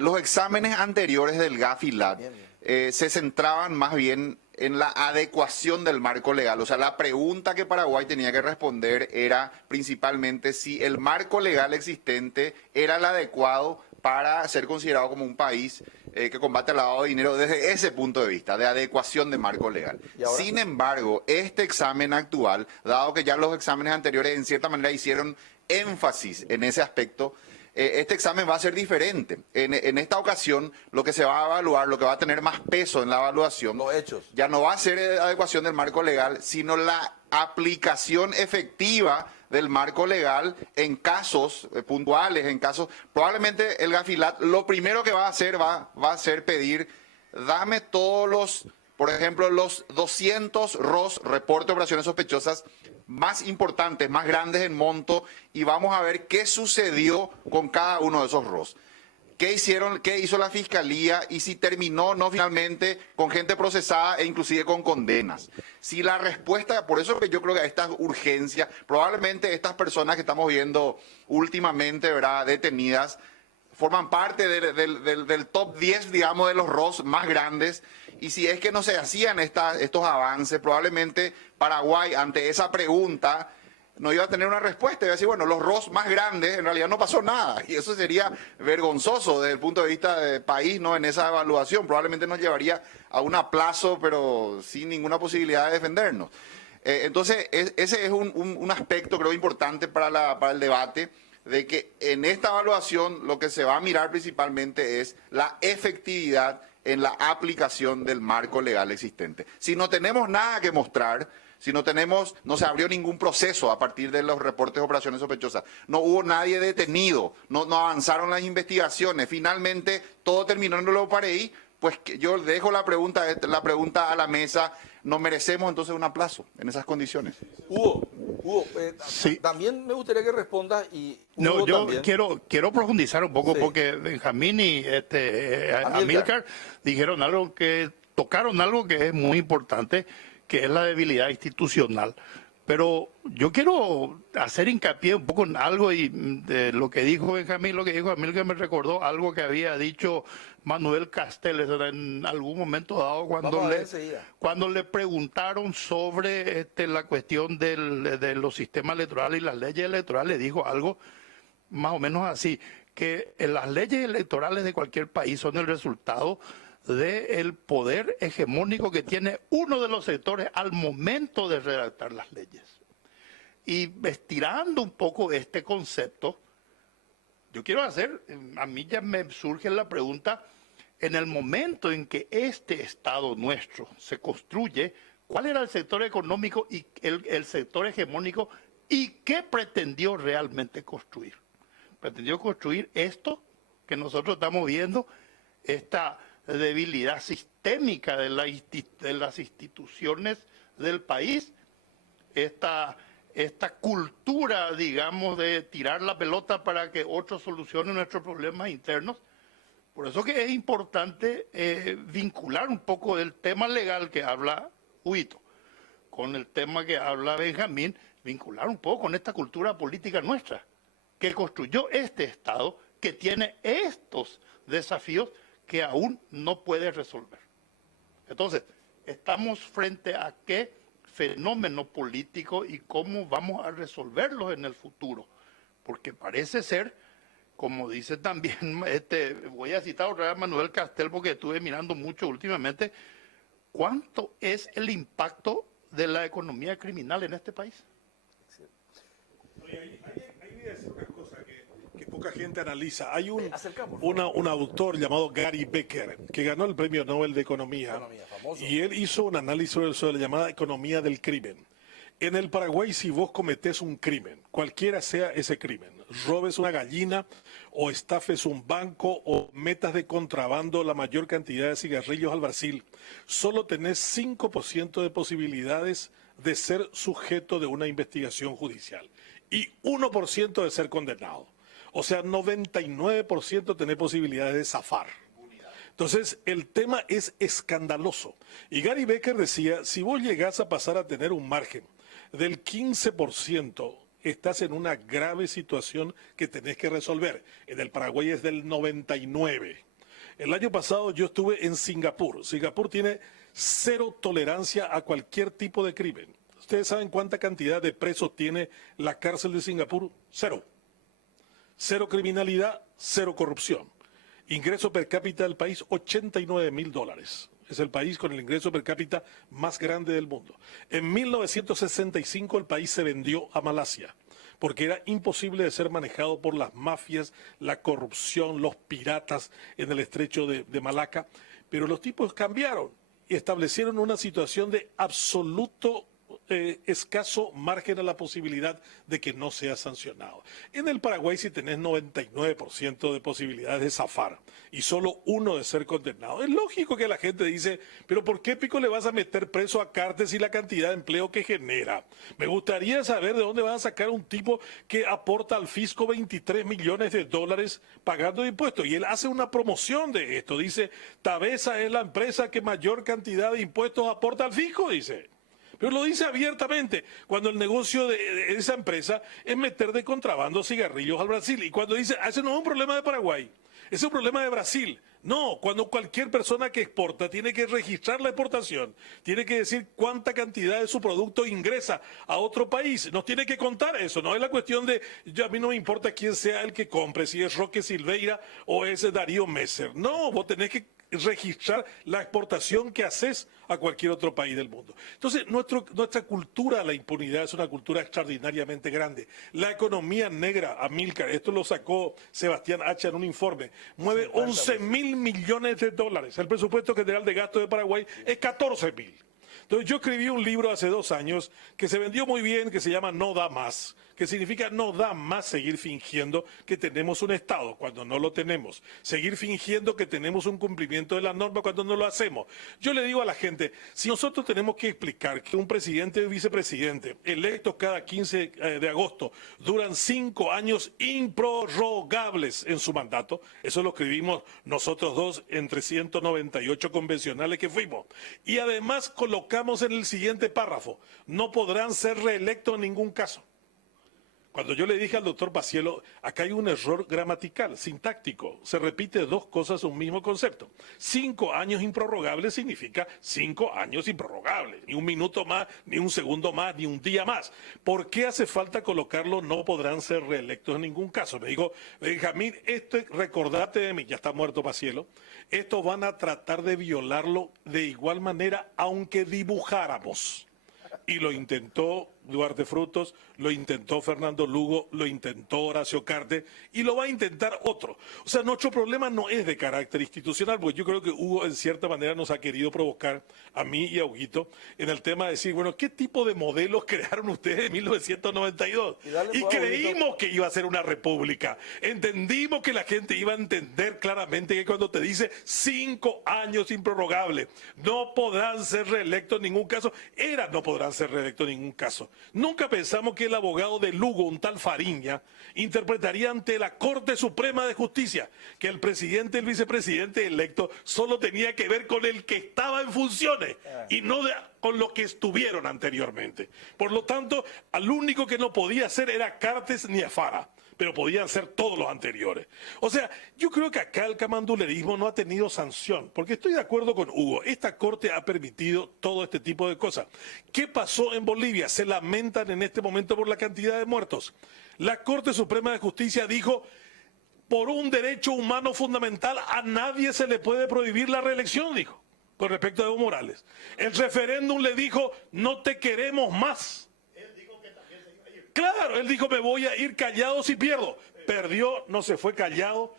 Los exámenes anteriores del GAFILAT se centraban más bien en la adecuación del marco legal. O sea, la pregunta que Paraguay tenía que responder era principalmente si el marco legal existente era el adecuado para ser considerado como un país que combate el lavado de dinero desde ese punto de vista, de adecuación de marco legal. Sin embargo, este examen actual, dado que ya los exámenes anteriores en cierta manera hicieron énfasis en ese aspecto, este examen va a ser diferente. En esta ocasión, lo que se va a evaluar, lo que va a tener más peso en la evaluación, los hechos, ya no va a ser adecuación del marco legal, sino la aplicación efectiva del marco legal en casos puntuales, en casos... Probablemente el GAFILAT lo primero que va a hacer va a ser pedir, dame todos los, por ejemplo, los 200 ROS, reporte de operaciones sospechosas, más importantes, más grandes en monto, y vamos a ver qué sucedió con cada uno de esos ROS. ¿Qué hicieron, qué hizo la Fiscalía y si terminó no finalmente con gente procesada e inclusive con condenas? Si la respuesta, por eso que yo creo que a esta urgencia, probablemente estas personas que estamos viendo últimamente, ¿verdad?, detenidas, forman parte del top 10, digamos, de los ROS más grandes, y si es que no se hacían estos avances, probablemente Paraguay, ante esa pregunta, no iba a tener una respuesta, iba a decir, bueno, los ROS más grandes, en realidad no pasó nada, y eso sería vergonzoso desde el punto de vista del país, ¿no?, en esa evaluación, probablemente nos llevaría a un aplazo, pero sin ninguna posibilidad de defendernos. Entonces, ese es un aspecto, creo, importante para el debate, de que en esta evaluación lo que se va a mirar principalmente es la efectividad en la aplicación del marco legal existente. Si no tenemos nada que mostrar, si no se abrió ningún proceso a partir de los reportes de operaciones sospechosas, no hubo nadie detenido, no avanzaron las investigaciones, finalmente todo terminó en lo Pareí, pues yo dejo la pregunta a la mesa, ¿nos merecemos entonces un aplazo en esas condiciones? Hugo, sí. También me gustaría que respondas y... No, Hugo yo también. quiero profundizar un poco, Sí. porque Benjamín y Amílcar tocaron algo que es muy importante, que es la debilidad institucional. Pero yo quiero hacer hincapié un poco en algo, y de lo que dijo Benjamín, lo que dijo Amílcar me recordó algo que había dicho Manuel Castells en algún momento dado cuando le preguntaron sobre la cuestión de los sistemas electorales y las leyes electorales. Dijo algo más o menos así, que las leyes electorales de cualquier país son el resultado del poder hegemónico que tiene uno de los sectores al momento de redactar las leyes. Y estirando un poco este concepto, yo quiero a mí ya me surge la pregunta, en el momento en que este Estado nuestro se construye, ¿cuál era el sector económico y el sector hegemónico y qué pretendió realmente construir? Pretendió construir esto que nosotros estamos viendo, esta debilidad sistémica de las instituciones del país, esta cultura, digamos, de tirar la pelota para que otros solucionen nuestros problemas internos. Por eso que es importante vincular un poco el tema legal que habla Huito con el tema que habla Benjamín, vincular un poco con esta cultura política nuestra, que construyó este Estado, que tiene estos desafíos que aún no puede resolver. Entonces, estamos frente a qué fenómeno político y cómo vamos a resolverlos en el futuro. Porque parece ser, como dice también, voy a citar otra vez a Manuel Castel porque estuve mirando mucho últimamente, ¿cuánto es el impacto de la economía criminal en este país? Ahí voy a decir una cosa que poca gente analiza. Hay un autor llamado Gary Becker que ganó el premio Nobel de Economía y él hizo un análisis sobre la llamada economía del crimen. En el Paraguay, si vos cometés un crimen, cualquiera sea ese crimen, robes una gallina o estafes un banco o metas de contrabando la mayor cantidad de cigarrillos al Brasil, solo tenés 5% de posibilidades de ser sujeto de una investigación judicial y 1% de ser condenado. O sea, 99% tenés posibilidades de zafar. Entonces, el tema es escandaloso. Y Gary Becker decía, si vos llegás a pasar a tener un margen del 15%, estás en una grave situación que tenés que resolver. En el Paraguay es del 99%. El año pasado yo estuve en Singapur. Singapur tiene cero tolerancia a cualquier tipo de crimen. ¿Ustedes saben cuánta cantidad de presos tiene la cárcel de Singapur? Cero. Cero criminalidad, cero corrupción. Ingreso per cápita del país, $89.000. Es el país con el ingreso per cápita más grande del mundo. En 1965 el país se vendió a Malasia, porque era imposible de ser manejado por las mafias, la corrupción, los piratas en el estrecho de Malaca. Pero los tipos cambiaron y establecieron una situación de absoluto escaso margen a la posibilidad de que no sea sancionado. En el Paraguay, si tenés 99% de posibilidades de zafar y solo 1% de ser condenado, es lógico que la gente dice, pero ¿por qué pico le vas a meter preso a Cartes y la cantidad de empleo que genera? Me gustaría saber de dónde van a sacar un tipo que aporta al fisco $23 millones pagando impuestos. Y él hace una promoción de esto. Dice, Tabesa es la empresa que mayor cantidad de impuestos aporta al fisco, dice. Pero lo dice abiertamente, cuando el negocio de esa empresa es meter de contrabando cigarrillos al Brasil. Y cuando dice, ese no es un problema de Paraguay, ese es un problema de Brasil. No, cuando cualquier persona que exporta tiene que registrar la exportación, tiene que decir cuánta cantidad de su producto ingresa a otro país, nos tiene que contar eso, no es la cuestión de, a mí no me importa quién sea el que compre, si es Roque Silveira o es Darío Messer. No, vos tenés que registrar la exportación que haces a cualquier otro país del mundo. Entonces, nuestra cultura de la impunidad es una cultura extraordinariamente grande. La economía negra, Amílcar, esto lo sacó Sebastián Hacha en un informe, mueve $11.000 millones. El presupuesto general de gasto de Paraguay es 14.000. Entonces yo escribí un libro hace 2 años que se vendió muy bien, que se llama No da más, que significa no da más seguir fingiendo que tenemos un Estado cuando no lo tenemos, seguir fingiendo que tenemos un cumplimiento de la norma cuando no lo hacemos. Yo le digo a la gente, si nosotros tenemos que explicar que un presidente y vicepresidente electos cada 15 de agosto duran 5 años improrrogables en su mandato, eso lo escribimos nosotros dos entre 198 convencionales que fuimos, y además colocamos en el siguiente párrafo, no podrán ser reelectos en ningún caso. Cuando yo le dije al doctor Paciello, acá hay un error gramatical, sintáctico, se repite 2 cosas un mismo concepto. 5 años improrrogables significa 5 años improrrogables, ni un minuto más, ni un segundo más, ni un día más. ¿Por qué hace falta colocarlo? No podrán ser reelectos en ningún caso. Me dijo, Benjamín, recordate de mí, ya está muerto Paciello, estos van a tratar de violarlo de igual manera, aunque dibujáramos. Y lo intentó Duarte Frutos, lo intentó Fernando Lugo, lo intentó Horacio Cartes y lo va a intentar otro. O sea, nuestro problema no es de carácter institucional, porque yo creo que Hugo en cierta manera nos ha querido provocar a mí y a Huguito en el tema de decir, bueno, ¿qué tipo de modelos crearon ustedes en 1992? Y creímos que iba a ser una república. Entendimos que la gente iba a entender claramente que cuando te dice 5 años improrrogables, no podrán ser reelectos en ningún caso, no podrán ser reelectos en ningún caso. Nunca pensamos que el abogado de Lugo, un tal Fariña, interpretaría ante la Corte Suprema de Justicia que el presidente y el vicepresidente electo solo tenía que ver con el que estaba en funciones y no con los que estuvieron anteriormente. Por lo tanto, al único que no podía ser era Cartes ni Afara, pero podían ser todos los anteriores. O sea, yo creo que acá el camandulerismo no ha tenido sanción, porque estoy de acuerdo con Hugo, esta Corte ha permitido todo este tipo de cosas. ¿Qué pasó en Bolivia? Se lamentan en este momento por la cantidad de muertos. La Corte Suprema de Justicia dijo, por un derecho humano fundamental, a nadie se le puede prohibir la reelección, dijo, con respecto a Evo Morales. El referéndum le dijo, no te queremos más. Claro, él dijo, me voy a ir callado si pierdo. Perdió, no se fue callado.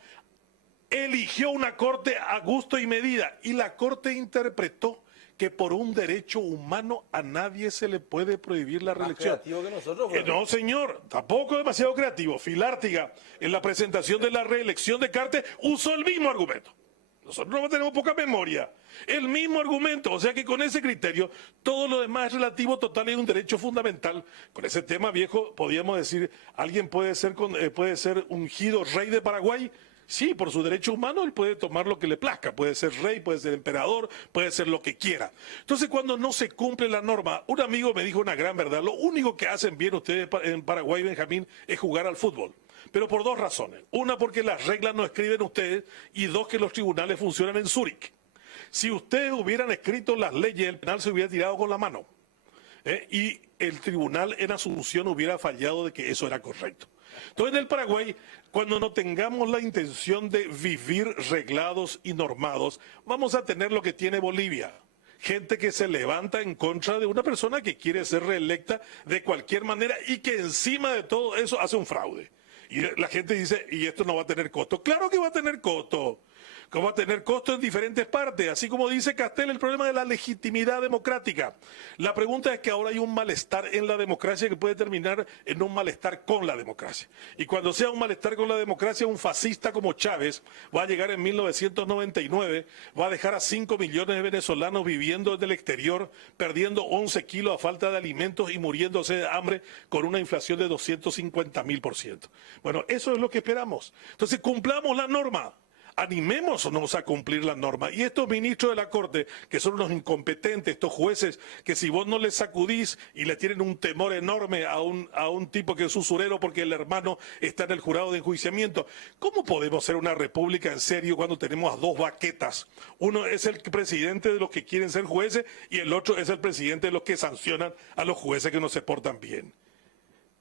Eligió una corte a gusto y medida. Y la corte interpretó que por un derecho humano a nadie se le puede prohibir la reelección. Más creativo que nosotros, No, señor, tampoco demasiado creativo. Filártiga, en la presentación de la reelección de Cartes, usó el mismo argumento. Nosotros no tenemos poca memoria. El mismo argumento, o sea que con ese criterio, todo lo demás es relativo, total, y un derecho fundamental. Con ese tema viejo, podríamos decir, ¿alguien puede ser ungido rey de Paraguay? Sí, por su derecho humano él puede tomar lo que le plazca, puede ser rey, puede ser emperador, puede ser lo que quiera. Entonces, cuando no se cumple la norma, un amigo me dijo una gran verdad, lo único que hacen bien ustedes en Paraguay, Benjamín, es jugar al fútbol. Pero por dos razones. Una, porque las reglas no escriben ustedes, y dos, que los tribunales funcionan en Zúrich. Si ustedes hubieran escrito las leyes, el penal se hubiera tirado con la mano. Y el tribunal en Asunción hubiera fallado de que eso era correcto. Entonces, en el Paraguay, cuando no tengamos la intención de vivir reglados y normados, vamos a tener lo que tiene Bolivia. Gente que se levanta en contra de una persona que quiere ser reelecta de cualquier manera y que encima de todo eso hace un fraude. Y la gente dice, ¿y esto no va a tener costo? ¡Claro que va a tener costo! Que va a tener costo en diferentes partes. Así como dice Castel, el problema de la legitimidad democrática. La pregunta es que ahora hay un malestar en la democracia que puede terminar en un malestar con la democracia. Y cuando sea un malestar con la democracia, un fascista como Chávez va a llegar en 1999, va a dejar a 5 millones de venezolanos viviendo en el exterior, perdiendo 11 kilos a falta de alimentos y muriéndose de hambre con una inflación de 250.000%. Bueno, eso es lo que esperamos. Entonces, cumplamos la norma. Animémonos a cumplir la norma. Y estos ministros de la Corte, que son unos incompetentes, estos jueces, que si vos no les sacudís y le tienen un temor enorme a un tipo que es usurero porque el hermano está en el jurado de enjuiciamiento, ¿cómo podemos ser una república en serio cuando tenemos a dos baquetas? Uno es el presidente de los que quieren ser jueces y el otro es el presidente de los que sancionan a los jueces que no se portan bien.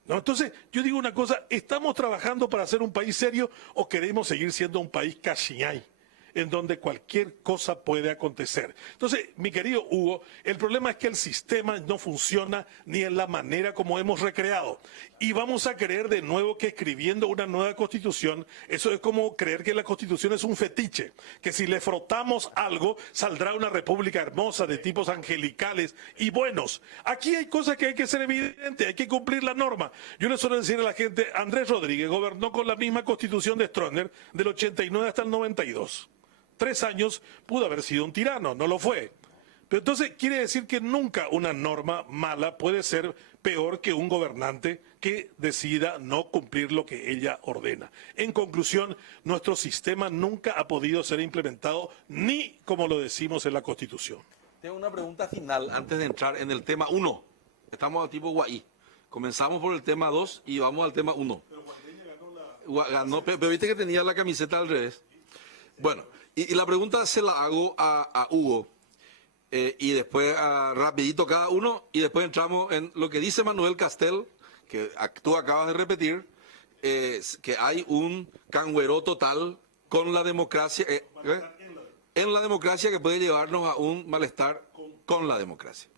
¿No? Entonces, yo digo una cosa, ¿estamos trabajando para ser un país serio o queremos seguir siendo un país cachiñay, en donde cualquier cosa puede acontecer? Entonces, mi querido Hugo, el problema es que el sistema no funciona ni en la manera como hemos recreado. Y vamos a creer de nuevo que escribiendo una nueva constitución, eso es como creer que la constitución es un fetiche, que si le frotamos algo, saldrá una república hermosa de tipos angelicales y buenos. Aquí hay cosas que hay que ser evidentes, hay que cumplir la norma. Yo le suelo decir a la gente, Andrés Rodríguez gobernó con la misma constitución de Stroessner del 89 hasta el 92. 3 años pudo haber sido un tirano, no lo fue. Pero entonces quiere decir que nunca una norma mala puede ser peor que un gobernante que decida no cumplir lo que ella ordena. En conclusión, nuestro sistema nunca ha podido ser implementado ni como lo decimos en la Constitución. Tengo una pregunta final antes de entrar en el tema 1. Estamos a tipo Guaí. Comenzamos por el tema 2 y vamos al tema 1. Ganó, pero viste que tenía la camiseta al revés. Bueno, y la pregunta se la hago a Hugo. Y después rapidito cada uno y después entramos en lo que dice Manuel Castel, que tú acabas de repetir, que hay un cangüero total con la democracia, en la democracia que puede llevarnos a un malestar con la democracia.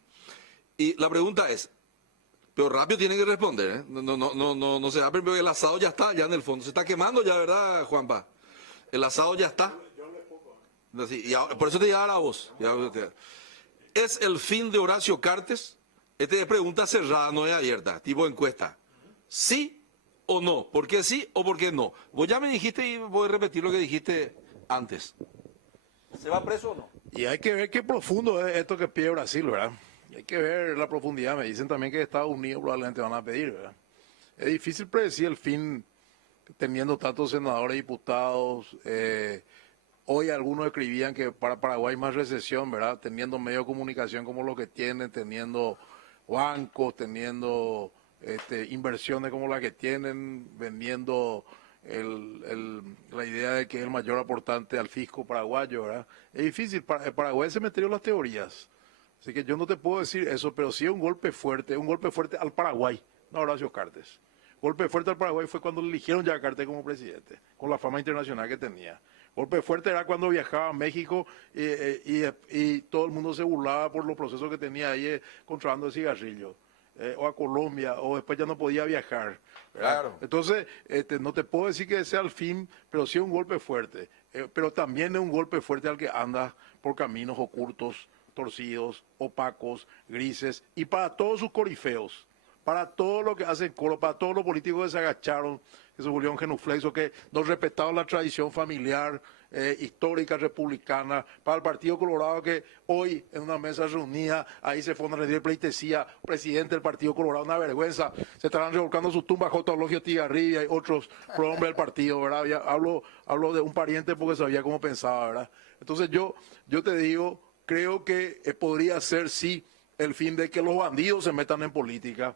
Y la pregunta es, pero rápido tienen que responder, no se da primero, el asado ya está, ya en el fondo, se está quemando ya, ¿verdad, Juanpa? El asado ya está. Y ahora, por eso te lleva la voz. ¿Es el fin de Horacio Cartes? Esta es pregunta cerrada, no es abierta, tipo encuesta. ¿Sí o no? ¿Por qué sí o por qué no? Vos ya me dijiste y voy a repetir lo que dijiste antes. ¿Se va preso o no? Y hay que ver qué profundo es esto que pide Brasil, ¿verdad? que ver la profundidad. Me dicen también que Estados Unidos probablemente van a pedir, ¿verdad? Es difícil predecir el fin teniendo tantos senadores y diputados. Hoy algunos escribían que para Paraguay hay más recesión, ¿verdad? Teniendo medios de comunicación como los que tienen, teniendo bancos, teniendo inversiones como las que tienen, vendiendo la idea de que es el mayor aportante al fisco paraguayo, ¿verdad? Es difícil. Paraguay se metió en las teorías. Así que yo no te puedo decir eso, pero sí un golpe fuerte al Paraguay, no a Horacio Cartes. Golpe fuerte al Paraguay fue cuando le eligieron ya a Cartes como presidente, con la fama internacional que tenía. Golpe fuerte era cuando viajaba a México y todo el mundo se burlaba por los procesos que tenía ahí contrabando de cigarrillos. O a Colombia, o después ya no podía viajar, ¿verdad? Claro. Entonces, no te puedo decir que sea el fin, pero sí un golpe fuerte. Pero también es un golpe fuerte al que anda por caminos ocultos, torcidos, opacos, grises, y para todos sus corifeos, para todo lo que hacen coro, para todos los políticos que se agacharon, que se volvieron genuflexos, que no respetaron la tradición familiar, histórica republicana, para el Partido Colorado que hoy en una mesa reunida, ahí se fue a rendir pleitesía, presidente del Partido Colorado, una vergüenza, se estarán revolcando sus tumbas J. Eulogio Tigarribia y otros prohombres del partido, ¿verdad? Hablo de un pariente porque sabía cómo pensaba, ¿verdad? Entonces yo te digo, creo que podría ser sí el fin de que los bandidos se metan en política,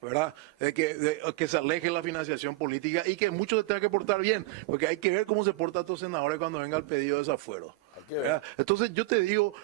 ¿verdad? Que se aleje la financiación política y que muchos se tengan que portar bien, porque hay que ver cómo se portan estos senadores cuando venga el pedido de desafuero. ¿Verdad? Entonces yo te digo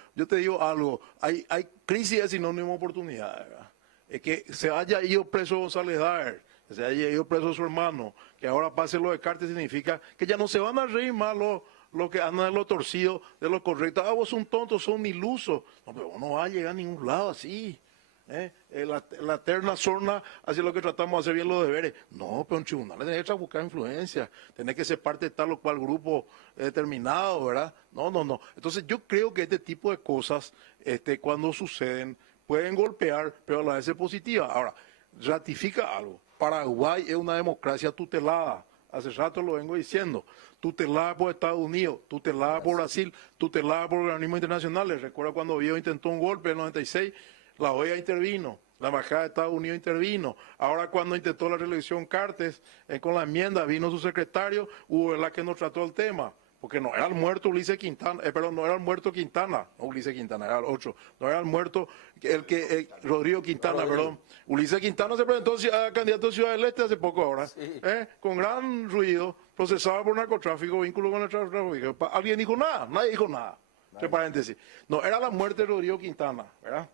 algo, hay crisis es sinónimo de oportunidad, ¿verdad? Es que se haya ido preso González Daer, que se haya ido preso su hermano, que ahora pase lo de Cartes, significa que ya no se van a reír más los que andan de lo torcido, de lo correcto. Ah, vos sos un tonto, sos un iluso. No, pero vos no vas a llegar a ningún lado así. La eterna sorna hacia lo que tratamos de hacer bien los deberes. No, pero en tribunales tenés que buscar influencia, tenés que ser parte de tal o cual grupo determinado, ¿verdad? No. Entonces yo creo que este tipo de cosas, cuando suceden, pueden golpear, pero a la vez es positiva. Ahora, ratifica algo. Paraguay es una democracia tutelada. Hace rato lo vengo diciendo. Tutelada por Estados Unidos, tutelada por Brasil, tutelada por organismos internacionales. Recuerda cuando Vio intentó un golpe en el 96, la OEA intervino, la Embajada de Estados Unidos intervino. Ahora cuando intentó la reelección Cartes, con la enmienda vino su secretario, hubo la que nos trató el tema. Porque no era el muerto Ulises Quintana, no era el muerto Quintana, no Ulises Quintana, era el otro. No era el muerto, Rodrigo Quintana, perdón. Ulises Quintana se presentó a candidato a Ciudad del Este hace poco ahora, sí. Con gran ruido, procesado por narcotráfico, vínculo con el narcotráfico. ¿Alguien dijo nada? Nadie dijo nada. Entre paréntesis. No, era la muerte de Rodrigo Quintana, ¿verdad?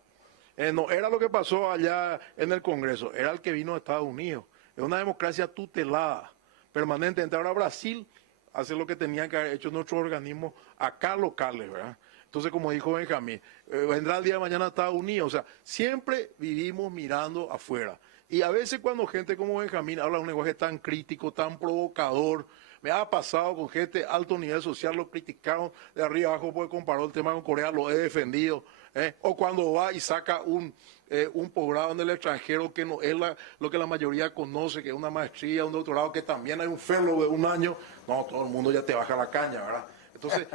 No era lo que pasó allá en el Congreso, era el que vino de Estados Unidos. Es una democracia tutelada, permanentemente. Ahora Brasil hace lo que tenían que haber hecho nuestros organismos acá locales, ¿verdad? Entonces, como dijo Benjamín, vendrá el día de mañana a Estados Unidos. O sea, siempre vivimos mirando afuera. Y a veces cuando gente como Benjamín habla un lenguaje tan crítico, tan provocador, me ha pasado con gente de alto nivel social, lo criticaron de arriba abajo porque comparó el tema con Corea, lo he defendido. O cuando va y saca un posgrado en el extranjero que no es lo que la mayoría conoce, que es una maestría, un doctorado, que también hay un fellow de un año, no, todo el mundo ya te baja la caña, ¿verdad? Entonces,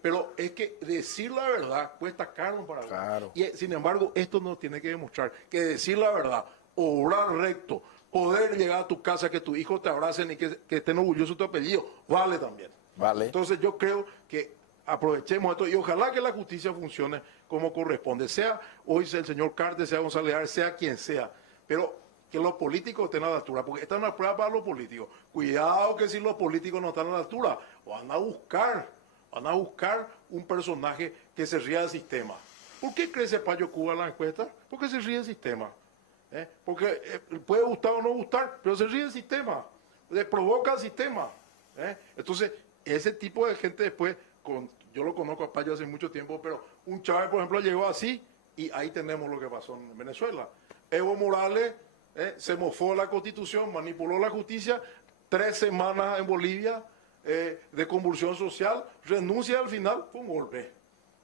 pero es que decir la verdad cuesta caro para claro. Y sin embargo, esto nos tiene que demostrar que decir la verdad, obrar recto, poder llegar a tu casa, que tus hijos te abracen y que estén orgullosos de tu apellido, vale también. Vale. Entonces yo creo que aprovechemos esto y ojalá que la justicia funcione como corresponde, sea hoy sea el señor Cartes, sea González Daer, sea quien sea, pero que los políticos estén a la altura, porque esta es una prueba para los políticos. Cuidado que si los políticos no están a la altura, van a buscar un personaje que se ría del sistema. ¿Por qué crece Payo Cuba en la encuesta? Porque se ríe del sistema. Porque puede gustar o no gustar, pero se ríe del sistema, le provoca el sistema. Entonces, ese tipo de gente después, yo lo conozco a Payo hace mucho tiempo, pero un Chávez, por ejemplo, llegó así, y ahí tenemos lo que pasó en Venezuela. Evo Morales se mofó la Constitución, manipuló la justicia, 3 semanas en Bolivia de convulsión social, renuncia al final, fue un golpe.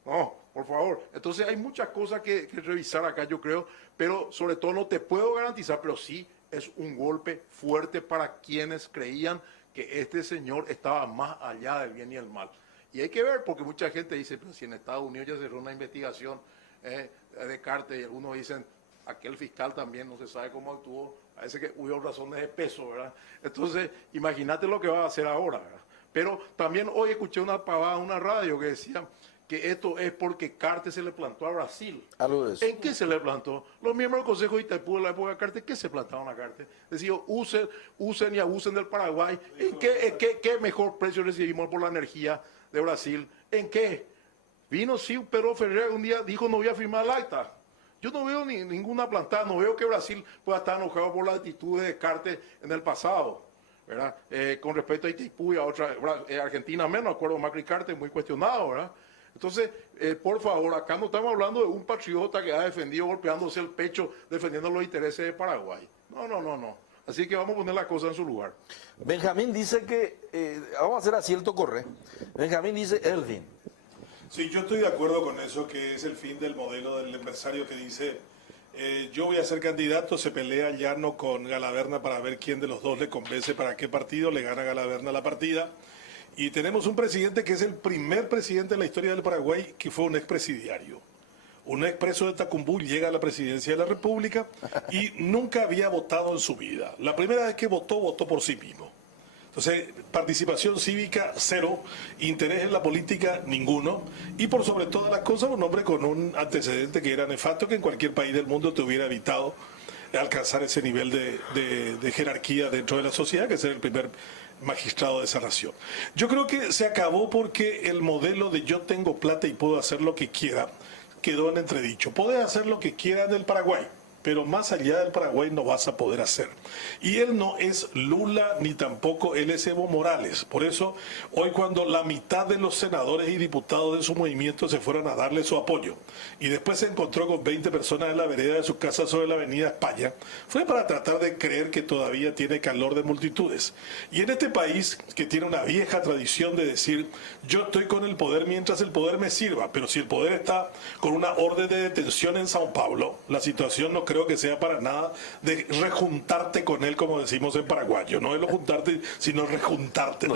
No, por favor. Entonces hay muchas cosas que revisar acá, yo creo, pero sobre todo no te puedo garantizar, pero sí es un golpe fuerte para quienes creían que este señor estaba más allá del bien y el mal. Y hay que ver, porque mucha gente dice, pero si en Estados Unidos ya cerró una investigación, de Cartes, y algunos dicen, aquel fiscal también no se sabe cómo actuó, parece que hubo razones de peso, ¿verdad? Entonces, imagínate lo que va a hacer ahora, ¿verdad? Pero también hoy escuché una pavada en una radio que decía que esto es porque Cartes se le plantó a Brasil. Algo de eso. ¿En qué se le plantó? Los miembros del Consejo de Itaipú de la época de Cartes, ¿qué se plantaron a Cartes? Decían, usen y abusen del Paraguay. ¿En qué mejor precio recibimos por la energía de Brasil? ¿En qué? Vino sí Pedro Ferrer un día, dijo no voy a firmar el acta. Yo no veo ninguna plantada, no veo que Brasil pueda estar enojado por las actitudes de Cartes en el pasado, ¿verdad? Con respecto a Itaipú y a otra, Argentina menos, acuerdo Macri Cartes, muy cuestionado, ¿verdad? Entonces, por favor, acá no estamos hablando de un patriota que ha defendido golpeándose el pecho, defendiendo los intereses de Paraguay. No. Así que vamos a poner las cosas en su lugar. Benjamín dice que, vamos a hacer acierto corre. Benjamín dice Elvin. Sí, yo estoy de acuerdo con eso, que es el fin del modelo del empresario que dice, yo voy a ser candidato, se pelea Llano con Galaverna para ver quién de los dos le convence para qué partido, le gana Galaverna la partida. Y tenemos un presidente que es el primer presidente en la historia del Paraguay que fue un expresidiario. Un expreso de Tacumbú llega a la presidencia de la República y nunca había votado en su vida. La primera vez que votó por sí mismo. Entonces, participación cívica, cero, interés en la política, ninguno, y por sobre todas las cosas, un hombre con un antecedente que era nefasto, que en cualquier país del mundo te hubiera evitado alcanzar ese nivel de jerarquía dentro de la sociedad, que es el primer magistrado de esa nación. Yo creo que se acabó porque el modelo de yo tengo plata y puedo hacer lo que quiera quedó en entredicho. Podés hacer lo que quiera del Paraguay, pero más allá del Paraguay no vas a poder hacer. Y él no es Lula ni tampoco él es Evo Morales. Por eso, hoy cuando la mitad de los senadores y diputados de su movimiento se fueron a darle su apoyo y después se encontró con 20 personas en la vereda de su casa sobre la avenida España, fue para tratar de creer que todavía tiene calor de multitudes. Y en este país que tiene una vieja tradición de decir, yo estoy con el poder mientras el poder me sirva, pero si el poder está con una orden de detención en Sao Paulo, la situación no creo que sea para nada de rejuntarte con él, como decimos en paraguayo. No es lo juntarte, sino rejuntarte.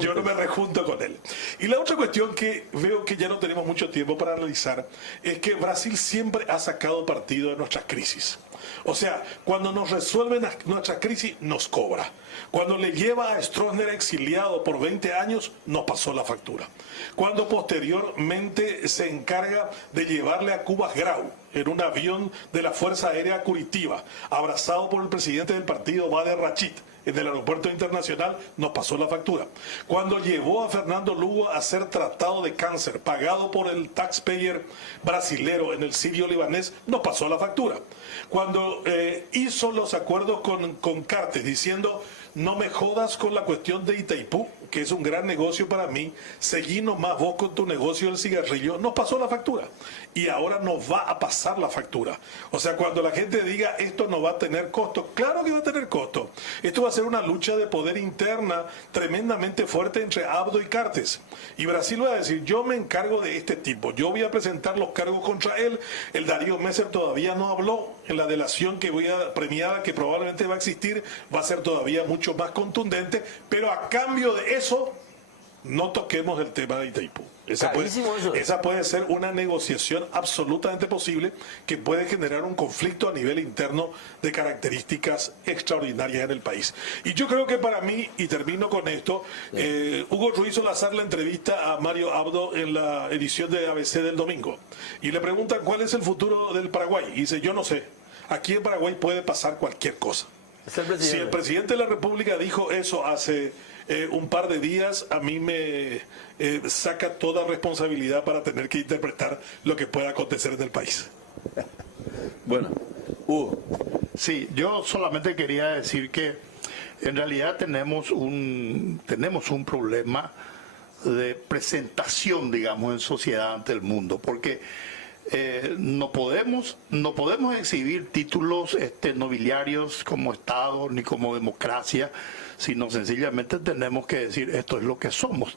Yo no me rejunto con él. Y la otra cuestión que veo que ya no tenemos mucho tiempo para analizar es que Brasil siempre ha sacado partido de nuestras crisis. O sea, cuando nos resuelven nuestra crisis, nos cobra. Cuando le lleva a Stroessner exiliado por 20 años, nos pasó la factura. Cuando posteriormente se encarga de llevarle a Cubas Grau en un avión de la Fuerza Aérea Curitiba, abrazado por el presidente del partido, Bader Rachid, en el aeropuerto internacional, nos pasó la factura. Cuando llevó a Fernando Lugo a ser tratado de cáncer, pagado por el taxpayer brasilero en el sirio libanés, nos pasó la factura. Cuando hizo los acuerdos con Cartes diciendo, no me jodas con la cuestión de Itaipú, que es un gran negocio para mí, seguí nomás vos con tu negocio del cigarrillo, nos pasó la factura. Y ahora nos va a pasar la factura. O sea, cuando la gente diga esto no va a tener costo, claro que va a tener costo. Esto va a ser una lucha de poder interna tremendamente fuerte entre Abdo y Cartes. Y Brasil va a decir, yo me encargo de este tipo, yo voy a presentar los cargos contra él. El Darío Messer todavía no habló. En la delación que voy a premiada, que probablemente va a existir, va a ser todavía mucho más contundente, pero a cambio de eso, no toquemos el tema de Itaipú. Esa puede ser una negociación absolutamente posible que puede generar un conflicto a nivel interno de características extraordinarias en el país. Y yo creo que para mí, y termino con esto, Hugo Ruiz Solazar la entrevista a Mario Abdo en la edición de ABC del domingo. Y le preguntan cuál es el futuro del Paraguay. Y dice, yo no sé. Aquí en Paraguay puede pasar cualquier cosa. Si el presidente de la República dijo eso hace un par de días, a mí me saca toda responsabilidad para tener que interpretar lo que pueda acontecer en el país. Bueno, Hugo. Sí, yo solamente quería decir que en realidad tenemos un problema de presentación, digamos, en sociedad ante el mundo, porque no podemos exhibir títulos nobiliarios como Estado ni como democracia, sino sencillamente tenemos que decir esto es lo que somos.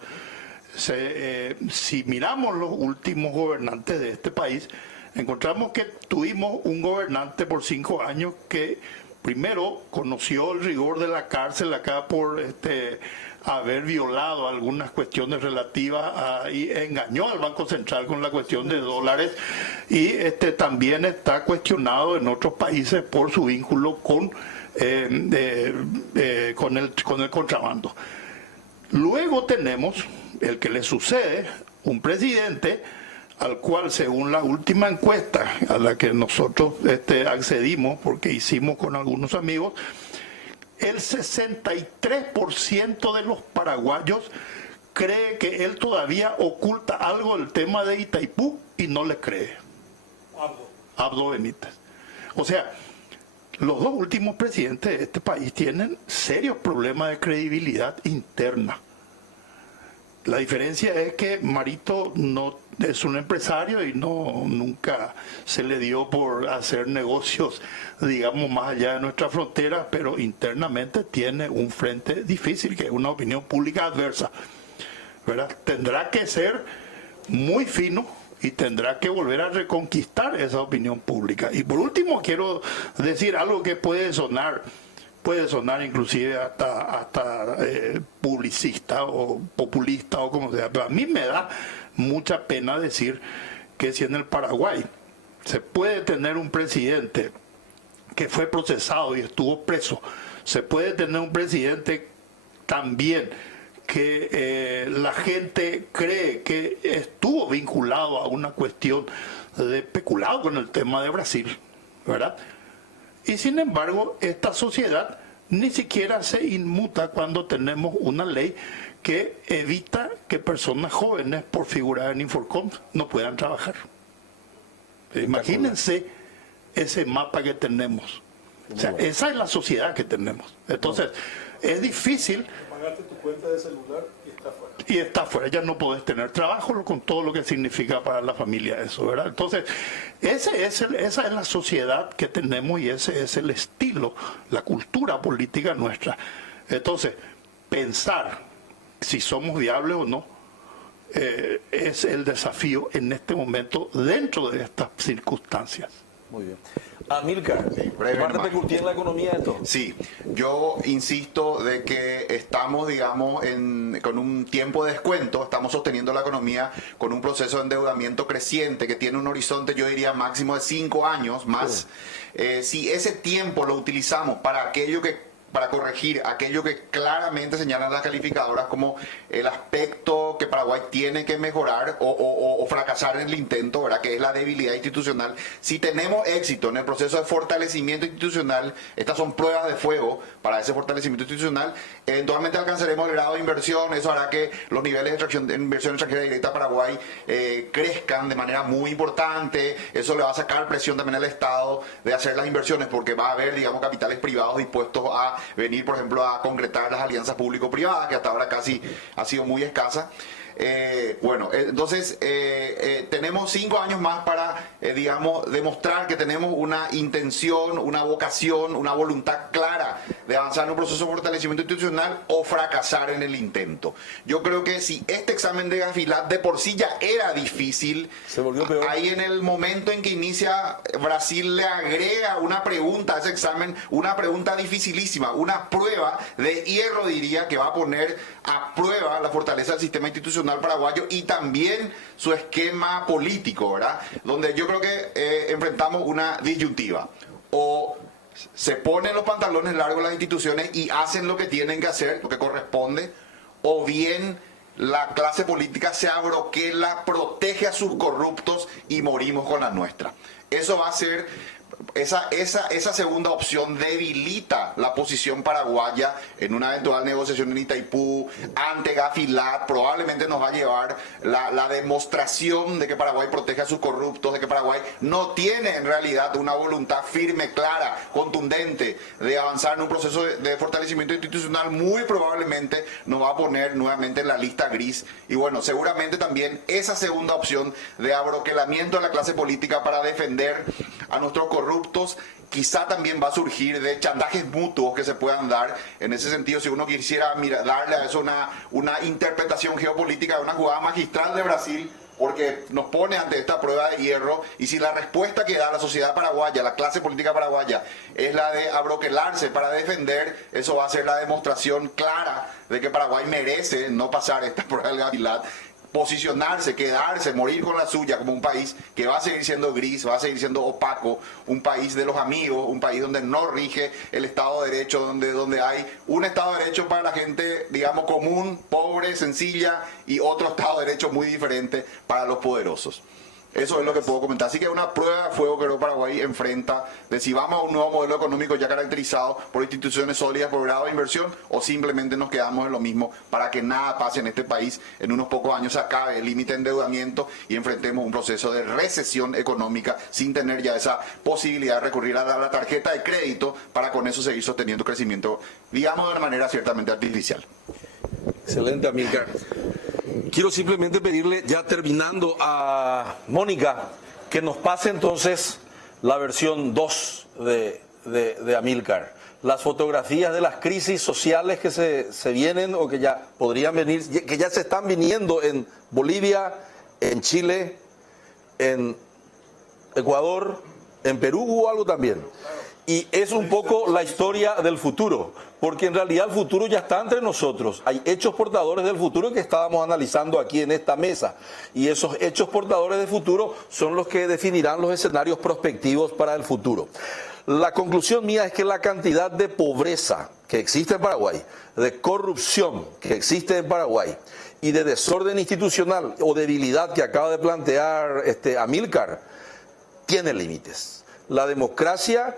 Si miramos los últimos gobernantes de este país, encontramos que tuvimos un gobernante por 5 años que primero conoció el rigor de la cárcel acá por haber violado algunas cuestiones relativas y engañó al Banco Central con la cuestión de dólares, y también está cuestionado en otros países por su vínculo con el contrabando. Luego tenemos el que le sucede, un presidente al cual, según la última encuesta a la que nosotros accedimos, porque hicimos con algunos amigos, el 63% de los paraguayos cree que él todavía oculta algo del tema de Itaipú y no le cree. Abdo Benítez. O sea, los dos últimos presidentes de este país tienen serios problemas de credibilidad interna. La diferencia es que Marito no es un empresario y nunca se le dio por hacer negocios, digamos, más allá de nuestra frontera, pero internamente tiene un frente difícil, que es una opinión pública adversa, ¿verdad? Tendrá que ser muy fino y tendrá que volver a reconquistar esa opinión pública. Y por último quiero decir algo que puede sonar inclusive hasta publicista o populista o como sea, pero a mí me da mucha pena decir que si en el Paraguay se puede tener un presidente que fue procesado y estuvo preso, se puede tener un presidente también que la gente cree que estuvo vinculado a una cuestión de peculado con el tema de Brasil, ¿verdad? Y sin embargo, esta sociedad ni siquiera se inmuta cuando tenemos una ley que evita que personas jóvenes, por figurar en Inforcom, no puedan trabajar. Imagínense ese mapa que tenemos. O sea, esa es la sociedad que tenemos. Entonces, es difícil. Pagaste tu cuenta de celular y está fuera. Y está fuera, ya no podés tener trabajo con todo lo que significa para la familia eso, ¿verdad? Entonces, esa es la sociedad que tenemos y ese es el estilo, la cultura política nuestra. Entonces, pensar si somos viables o no es el desafío en este momento dentro de estas circunstancias. Muy bien. Amílcar, breve ¿va a nomás. repercutir en la economía esto? Sí, yo insisto de que estamos, digamos, con un tiempo de descuento, estamos sosteniendo la economía con un proceso de endeudamiento creciente que tiene un horizonte, yo diría, máximo de 5 años más. Si ese tiempo lo utilizamos para corregir aquello que claramente señalan las calificadoras como el aspecto que Paraguay tiene que mejorar o fracasar en el intento, ¿verdad? Que es la debilidad institucional. Si tenemos éxito en el proceso de fortalecimiento institucional, estas son pruebas de fuego para ese fortalecimiento institucional, eventualmente alcanzaremos el grado de inversión, eso hará que los niveles de inversión extranjera directa a Paraguay crezcan de manera muy importante, eso le va a sacar presión también al Estado de hacer las inversiones, porque va a haber, digamos, capitales privados dispuestos a venir, por ejemplo, a concretar las alianzas público-privadas, que hasta ahora casi ha sido muy escasa. Entonces tenemos 5 años más para, digamos, demostrar que tenemos una intención, una vocación, una voluntad clara de avanzar en un proceso de fortalecimiento institucional o fracasar en el intento. Yo creo que si este examen de Gafilat de por sí ya era difícil, se volvió peor. Ahí en el momento en que inicia, Brasil le agrega una pregunta a ese examen, una pregunta dificilísima, una prueba de hierro, diría, que va a poner a prueba la fortaleza del sistema institucional paraguayo y también su esquema político, ¿verdad? Donde yo creo que enfrentamos una disyuntiva. O se ponen los pantalones largos las instituciones y hacen lo que tienen que hacer, lo que corresponde, o bien la clase política se abroquela, protege a sus corruptos y morimos con la nuestra. Eso va a ser... Esa segunda opción debilita la posición paraguaya en una eventual negociación en Itaipú ante Gafilat. Probablemente nos va a llevar la demostración de que Paraguay protege a sus corruptos, de que Paraguay no tiene en realidad una voluntad firme, clara, contundente de avanzar en un proceso de fortalecimiento institucional. Muy probablemente nos va a poner nuevamente en la lista gris. Y bueno, seguramente también esa segunda opción de abroquelamiento de la clase política para defender a nuestros corruptos, quizá también va a surgir de chantajes mutuos que se puedan dar. En ese sentido, si uno quisiera darle a eso una interpretación geopolítica de una jugada magistral de Brasil, porque nos pone ante esta prueba de hierro, y si la respuesta que da la sociedad paraguaya, la clase política paraguaya, es la de abroquelarse para defender, eso va a ser la demostración clara de que Paraguay merece no pasar esta prueba del Gavilat, posicionarse, quedarse, morir con la suya como un país que va a seguir siendo gris, va a seguir siendo opaco, un país de los amigos, un país donde no rige el Estado de Derecho, donde hay un Estado de Derecho para la gente, digamos, común, pobre, sencilla, y otro Estado de Derecho muy diferente para los poderosos. Eso es lo que puedo comentar. Así que una prueba de fuego que Paraguay enfrenta de si vamos a un nuevo modelo económico ya caracterizado por instituciones sólidas, por grado de inversión, o simplemente nos quedamos en lo mismo para que nada pase en este país. En unos pocos años se acabe el límite de endeudamiento y enfrentemos un proceso de recesión económica sin tener ya esa posibilidad de recurrir a la tarjeta de crédito para con eso seguir sosteniendo crecimiento, digamos, de una manera ciertamente artificial. Excelente, Amílcar. Quiero simplemente pedirle, ya terminando, a Mónica que nos pase entonces la versión 2 de Amílcar. Las fotografías de las crisis sociales que se vienen o que ya podrían venir, que ya se están viniendo en Bolivia, en Chile, en Ecuador, en Perú o algo también. Y es un poco la historia del futuro, porque en realidad el futuro ya está entre nosotros. Hay hechos portadores del futuro que estábamos analizando aquí en esta mesa. Y esos hechos portadores del futuro son los que definirán los escenarios prospectivos para el futuro. La conclusión mía es que la cantidad de pobreza que existe en Paraguay, de corrupción que existe en Paraguay y de desorden institucional o debilidad que acaba de plantear Amílcar, tiene límites. La democracia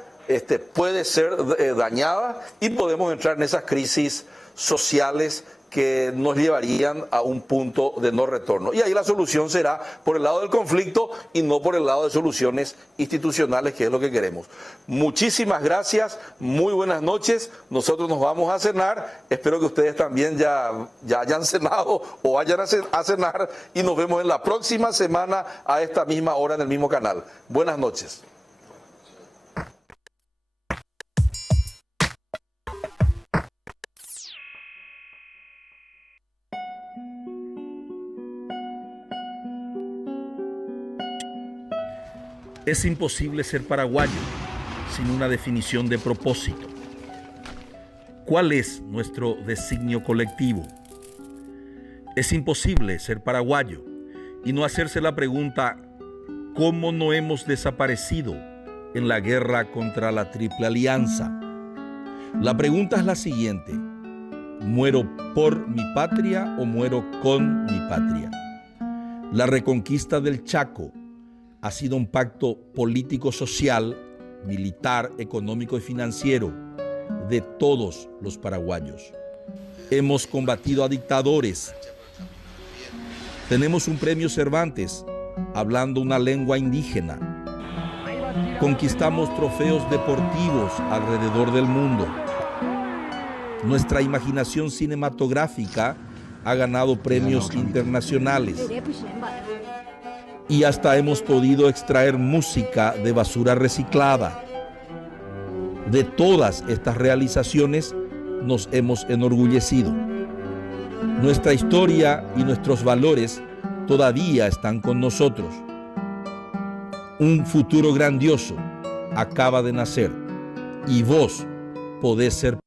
puede ser dañada y podemos entrar en esas crisis sociales que nos llevarían a un punto de no retorno. Y ahí la solución será por el lado del conflicto y no por el lado de soluciones institucionales, que es lo que queremos. Muchísimas gracias, muy buenas noches. Nosotros nos vamos a cenar. Espero que ustedes también ya hayan cenado o vayan a cenar, y nos vemos en la próxima semana a esta misma hora en el mismo canal. Buenas noches. Es imposible ser paraguayo sin una definición de propósito. ¿Cuál es nuestro designio colectivo? Es imposible ser paraguayo y no hacerse la pregunta: ¿cómo no hemos desaparecido en la guerra contra la Triple Alianza? La pregunta es la siguiente: ¿muero por mi patria o muero con mi patria? La reconquista del Chaco ha sido un pacto político-social, militar, económico y financiero de todos los paraguayos. Hemos combatido a dictadores. Tenemos un premio Cervantes hablando una lengua indígena. Conquistamos trofeos deportivos alrededor del mundo. Nuestra imaginación cinematográfica ha ganado premios internacionales. Y hasta hemos podido extraer música de basura reciclada. De todas estas realizaciones nos hemos enorgullecido. Nuestra historia y nuestros valores todavía están con nosotros. Un futuro grandioso acaba de nacer y vos podés ser